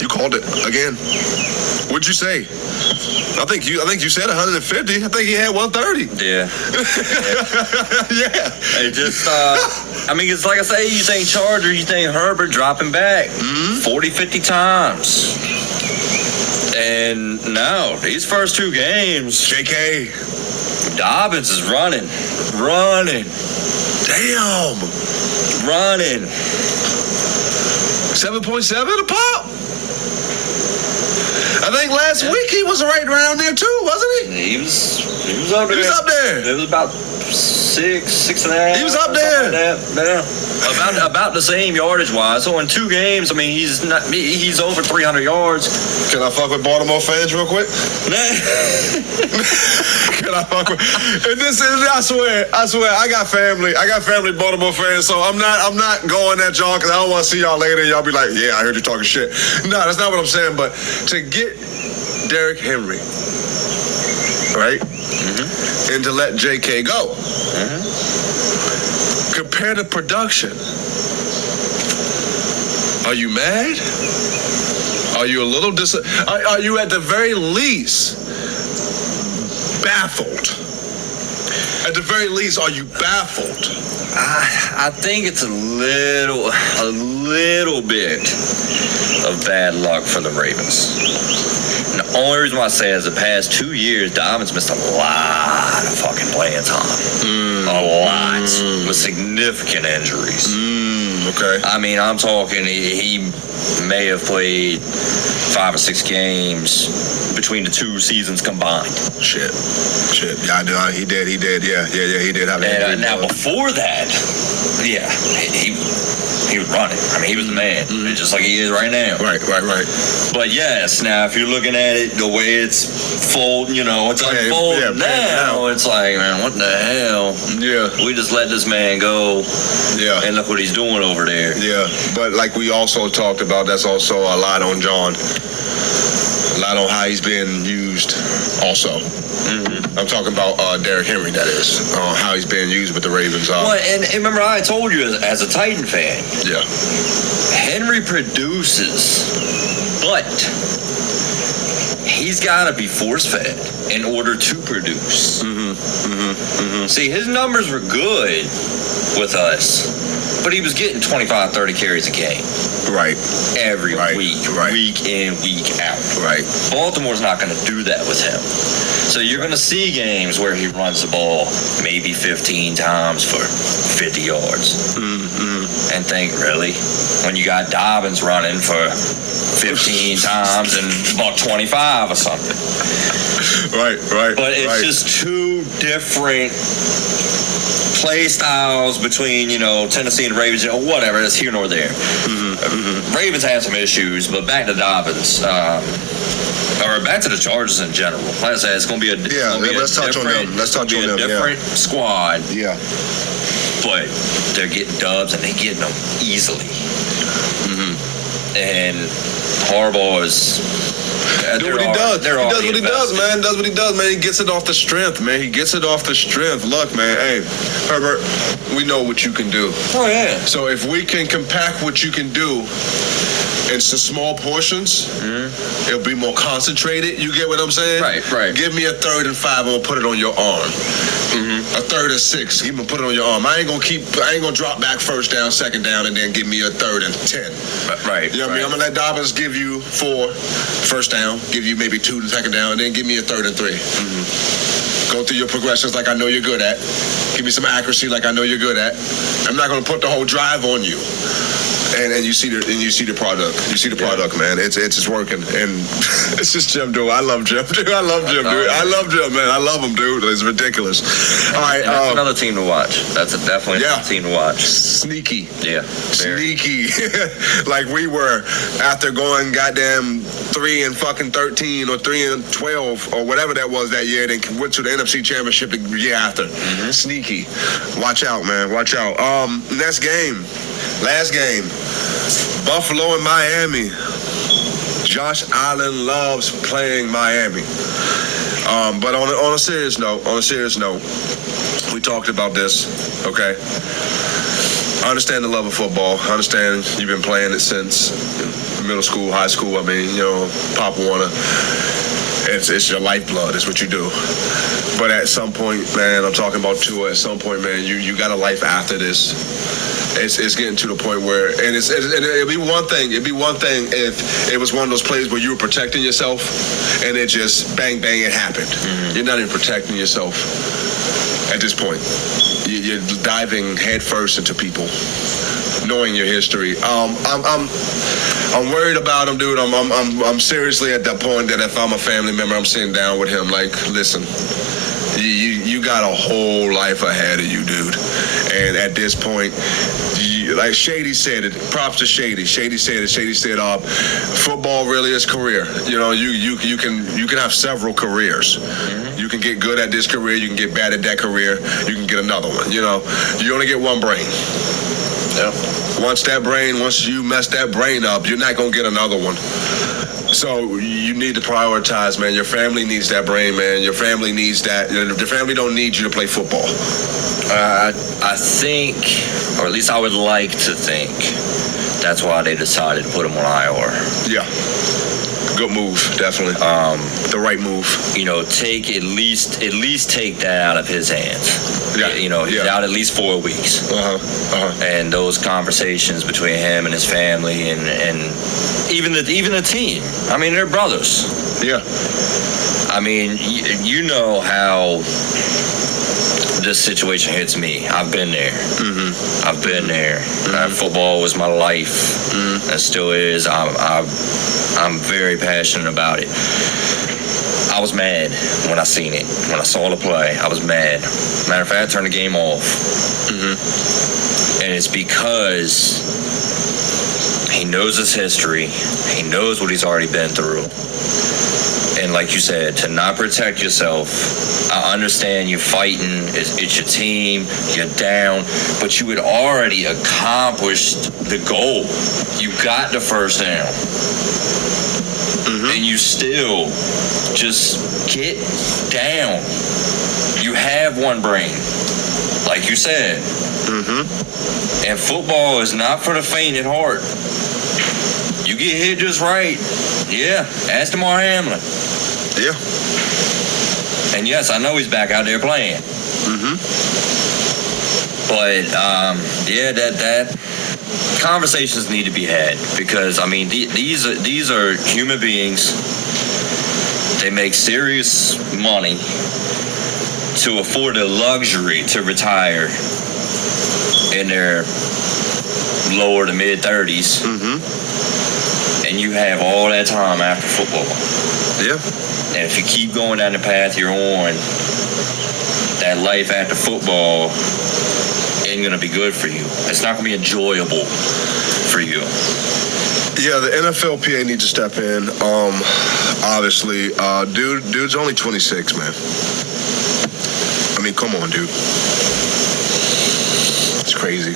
you called it again. What'd you say? I think you said 150. I think he had 130. Yeah. Yeah. It just, it's like I say, you think Charger, you think Herbert dropping back 40, 50 times. And no, these first 2 games, JK. Dobbins is running. Damn. Running. 7.7 a pop. I think last week he was right around there too, wasn't he? He was up there. He was up there. It was about 6.5. He was up there. Like that. Yeah. About the same yardage wise. So in 2 games, he's over 300 yards. Can I fuck with Baltimore fans real quick? Can I fuck with? And this is, I swear, I got family Baltimore fans, so I'm not going at y'all because I don't want to see y'all later and y'all be like, yeah, I heard you talking shit. No, that's not what I'm saying. But to get Derrick Henry, right, and to let JK go, compare the production. Are you mad? Are you a little are you at the very least baffled? At the very least, are you baffled? I think it's a little bit of bad luck for the Ravens. And the only reason why I say is the past 2 years, Dobbins missed a lot of fucking playing time. A lot. With significant injuries. Okay. I'm talking he may have played 5 or 6 games between the 2 seasons combined. Shit. Yeah, I know. He did. Yeah, he did have that. And now before that, yeah, he was running. He was the man, just like he is right now. Right. But yes, now if you're looking at it the way it's unfolding now, it's like, man, what the hell? Yeah. We just let this man go. Yeah. And look what he's doing over there. Yeah, but like we also talked about, that's also a lot on John. A lot on how he's being used also. I'm talking about Derrick Henry, that is. How he's being used with the Ravens. Well, and remember, I told you as a Titan fan. Yeah. Henry produces, but he's got to be force-fed in order to produce. See, his numbers were good with us But he was getting 25, 30 carries a game Right. every Right, week, right. week in, week out. Right. Baltimore's not going to do that with him. So you're going to see games where he runs the ball maybe 15 times for 50 yards. Mm-hmm. And think, really? When you got Dobbins running for 15 times and about 25 or something. Right. But it's right. just two different play styles between, Tennessee and Ravens, whatever. It's here nor there. Ravens have some issues, but back to Dobbins. Or back to the Chargers in general. Like I said, it's going to be a let's touch on them. Let's touch on them. Different squad, Yeah. but they're getting dubs and they're getting them easily. And Harbaugh is. Do what he does. He does what he does, invested. man. Does what he does, man. He gets it off the strength, man. He gets it off the strength. Look, man. Hey, Herbert, we know what you can do. Oh, yeah. So if we can compact what you can do into small portions, it'll be more concentrated. You get what I'm saying? Right. Give me a 3rd and 5, I'm gonna put it on your arm. A 3rd and 6, give me put it on your arm. I ain't gonna drop back 1st down, 2nd down, and then give me a 3rd and 10. Right. You know what I mean? I'm gonna let Dobbins give you 4 1st down, give you maybe 2 2nd down, and then give me a 3rd and 3. Go through your progressions like I know you're good at. Give me some accuracy like I know you're good at. I'm not gonna put the whole drive on you. And you see the product. You see the product, man. It's just working. And it's just Jim, dude. I love Jim, dude. I love Jim, dude. I love Jim, man. I love him, dude. It's ridiculous. All right. And that's another team to watch. That's definitely another team to watch. Sneaky. Yeah. Sneaky. Like we were after going goddamn 3-13 or 3-12 or whatever that was that year, then went to the NFC Championship the year after. Sneaky. Watch out, man. Watch out. Last game. Buffalo and Miami. Josh Allen loves playing Miami. But on a serious note, we talked about this, okay? I understand the love of football. I understand you've been playing it since middle school, high school. I mean, Pop Warner. It's your lifeblood. It's what you do. But at some point, man, I'm talking about Tua. At some point, man, you got a life after this. It's getting to the point where, and it'd be one thing. It'd be one thing if it was one of those plays where you were protecting yourself, and it just bang bang it happened. You're not even protecting yourself at this point. You're diving headfirst into people, knowing your history. I'm worried about him, dude. I'm seriously at that point that if I'm a family member, I'm sitting down with him, like, listen. You got a whole life ahead of you, dude. And at this point, like Shady said it, props to Shady. Shady said, football really is career. You can have several careers. You can get good at this career, you can get bad at that career, you can get another one. You only get one brain. Yeah. Once you mess that brain up, you're not gonna get another one. So you need to prioritize, man. Your family needs that brain, man. Your family needs that. Your family don't need you to play football. I think, or at least I would like to think, that's why they decided to put him on IR. Yeah. Good move, definitely. The right move. Take at least take that out of his hands. Yeah. He's out at least 4 weeks. And those conversations between him and his family and even the team. I mean, they're brothers. Yeah. I mean, you know how this situation hits me. I've been there. I've been there. Football was my life. It still is. I'm very passionate about it. I was mad when I seen it. When I saw the play, I was mad. Matter of fact, I turned the game off. And it's because he knows his history. He knows what he's already been through. And like you said, to not protect yourself, I understand you're fighting, it's your team, you're down, but you had already accomplished the goal. You got the 1st down. And you still just get down. You have one brain, like you said. And football is not for the faint at heart. You get hit just right. Yeah, ask Damar Hamlin. Yeah. And yes, I know he's back out there playing. But yeah, that conversations need to be had because I mean these are human beings. They make serious money to afford the luxury to retire in their lower to mid 30s, and you have all that time after football. Yeah. And if you keep going down the path you're on, that life after football ain't gonna be good for you. It's not gonna be enjoyable for you. Yeah, the NFLPA needs to step in. Obviously, dude's only 26, man. I mean, come on, dude. It's crazy.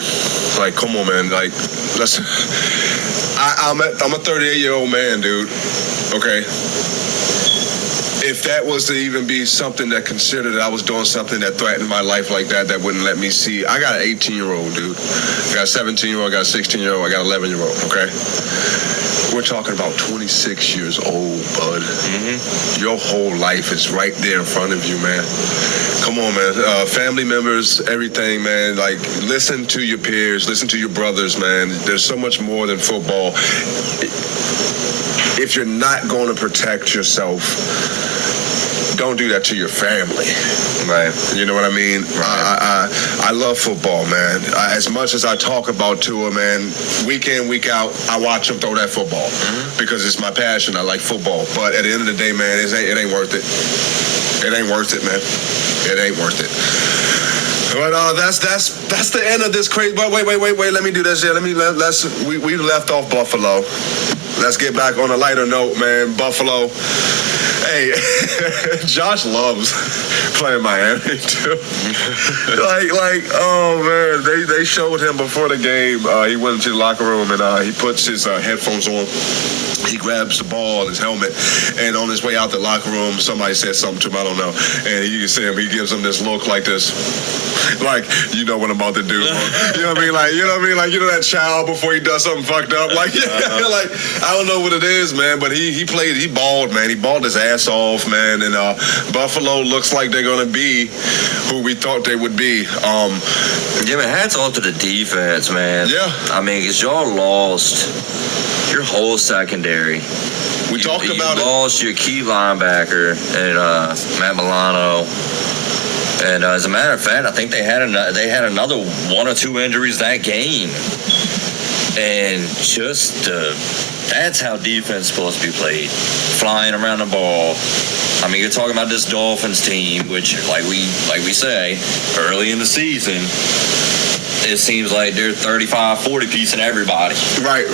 Like, come on, man. Like, let's. I'm a 38-year-old man, dude. Okay. If that was to even be something that considered that I was doing something that threatened my life like that wouldn't let me see. I got an 18-year-old, dude. I got a 17-year-old, I got a 16-year-old, I got an 11-year-old, okay? We're talking about 26 years old, bud. Your whole life is right there in front of you, man. Come on, man. Family members, everything, man. Like, listen to your peers, listen to your brothers, man. There's so much more than football. If you're not going to protect yourself, don't do that to your family. Right. You know what I mean? Right. I love football, man. As much as I talk about Tua, man, week in, week out, I watch him throw that football because it's my passion. I like football. But at the end of the day, man, it ain't worth it. It ain't worth it, man. It ain't worth it. But that's the end of this crazy. But wait. Let me do this. Yeah, we left off Buffalo. Let's get back on a lighter note, man. Buffalo. Hey, Josh loves playing Miami too. Oh man, they showed him before the game. He went into the locker room and he puts his headphones on. He grabs the ball, his helmet, and on his way out the locker room, somebody said something to him, I don't know. And you can see him, he gives him this look like this. Like, you know what I'm about to do. You know what I mean? Like, you know what I mean? Like, you know that child before he does something fucked up? Like, like, I don't know what it is, man, but he balled, man. He balled his ass off, man. And Buffalo looks like they're going to be who we thought they would be. Yeah, man, hats off to the defense, man. Yeah. I mean, because y'all lost your whole secondary. We talked about it. You lost your key linebacker and Matt Milano. And as a matter of fact, I think they had another one or two injuries that game. And just that's how defense is supposed to be played, flying around the ball. I mean, you're talking about this Dolphins team, which, like we say, early in the season, it seems like they're 35-40 piecing everybody. Right.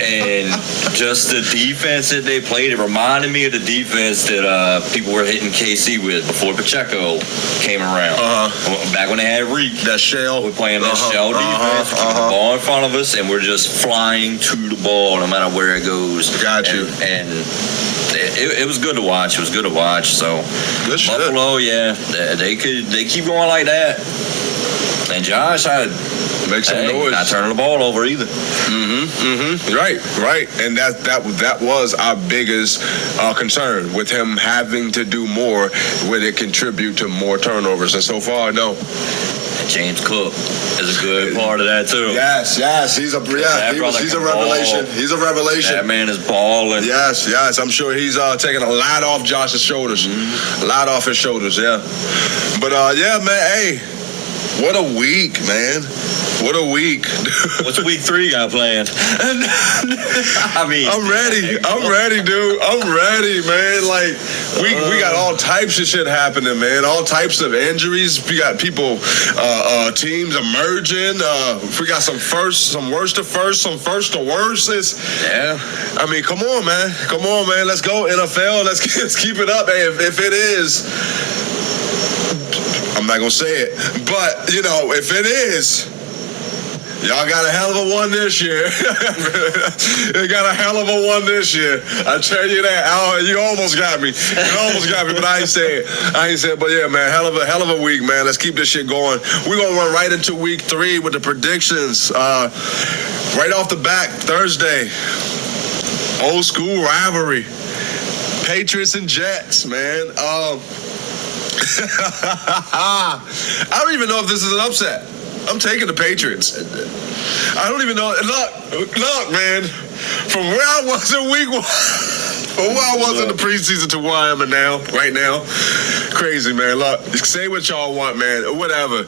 And just the defense that they played, it reminded me of the defense that people were hitting KC with before Pacheco came around. Back when they had Reek. That shell. We're playing that shell defense. Keep the ball in front of us, and we're just flying to the ball no matter where it goes. Got you. And it was good to watch. It was good to watch. So Buffalo, yeah, they keep going like that. And Josh, make some noise. Not turning the ball over either. Right. And that was our biggest concern with him having to do more. Would it contribute to more turnovers? And so far, no. And James Cook is a good part of that too. Yes. He's a revelation. Ball. He's a revelation. That man is balling. Yes. I'm sure he's taking a lot off Josh's shoulders. A lot off his shoulders. Yeah. But yeah, man. Hey. What a week, man. What a week. What's week 3 got planned? I mean, I'm ready, dude. I'm ready, man. Like, we got all types of shit happening, man. All types of injuries. We got people, teams emerging. We got some worst to first, some first to worst. I mean, come on, man. Let's go, NFL. Let's keep it up. Hey, if it is, I'm not going to say it, but, if it is, y'all got a hell of a one this year. You got a hell of a one this year. I tell you that. You almost got me. But I ain't say it. But yeah, man, hell of a week, man. Let's keep this shit going. We're going to run right into week 3 with the predictions. Right off the bat, Thursday, old school rivalry. Patriots and Jets, man. I don't even know if this is an upset. I'm taking the Patriots. I don't even know. Look, man. From where I was in week 1, from where I was in the preseason to where I am right now, crazy, man. Look, say what y'all want, man. Whatever.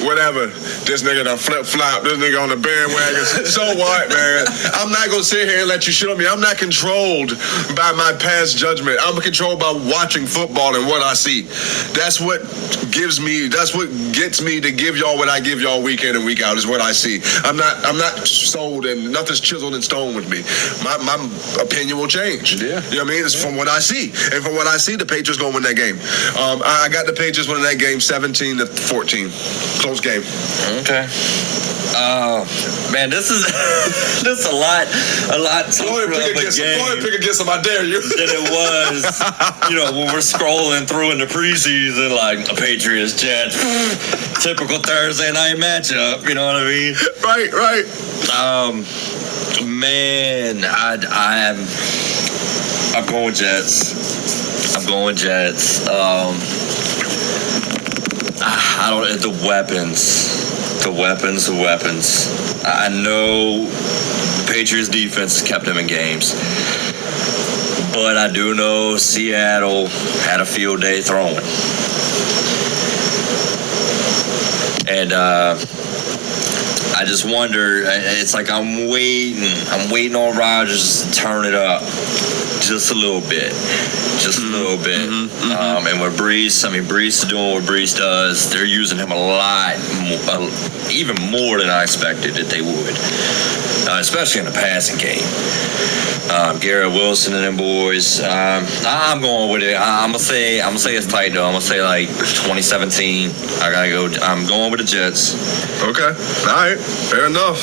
This nigga done flip-flop. This nigga on the bandwagon. So what, man? I'm not going to sit here and let you shit on me. I'm not controlled by my past judgment. I'm controlled by watching football and what I see. That's what gets me to give y'all what I give y'all week in and week out is what I see. I'm not sold and nothing's chiseled in stone with me. My opinion will change. Yeah. You know what I mean? It's from what I see. And from what I see, the Patriots going to win that game. I got the Patriots winning that game 17-14. Close game. Okay. Man, this is a lot tougher of a game. Go ahead, pick against them. I dare you. Than it was, when we're scrolling through in the preseason, like the Patriots, Jets, typical Thursday night matchup. You know what I mean? Right. Man, I'm going Jets. I don't. The weapons. I know the Patriots defense kept them in games, but I do know Seattle had a field day throwing, and I just wonder. It's like I'm waiting on Rodgers to turn it up just a little bit. And with Brees, Brees is doing what Brees does. They're using him a lot, even more than I expected that they would, especially in the passing game. Garrett Wilson and them boys. I'm going with it. I'm gonna say it's tight though. I'm gonna say like 2017. I'm going with the Jets. Okay. All right. Fair enough.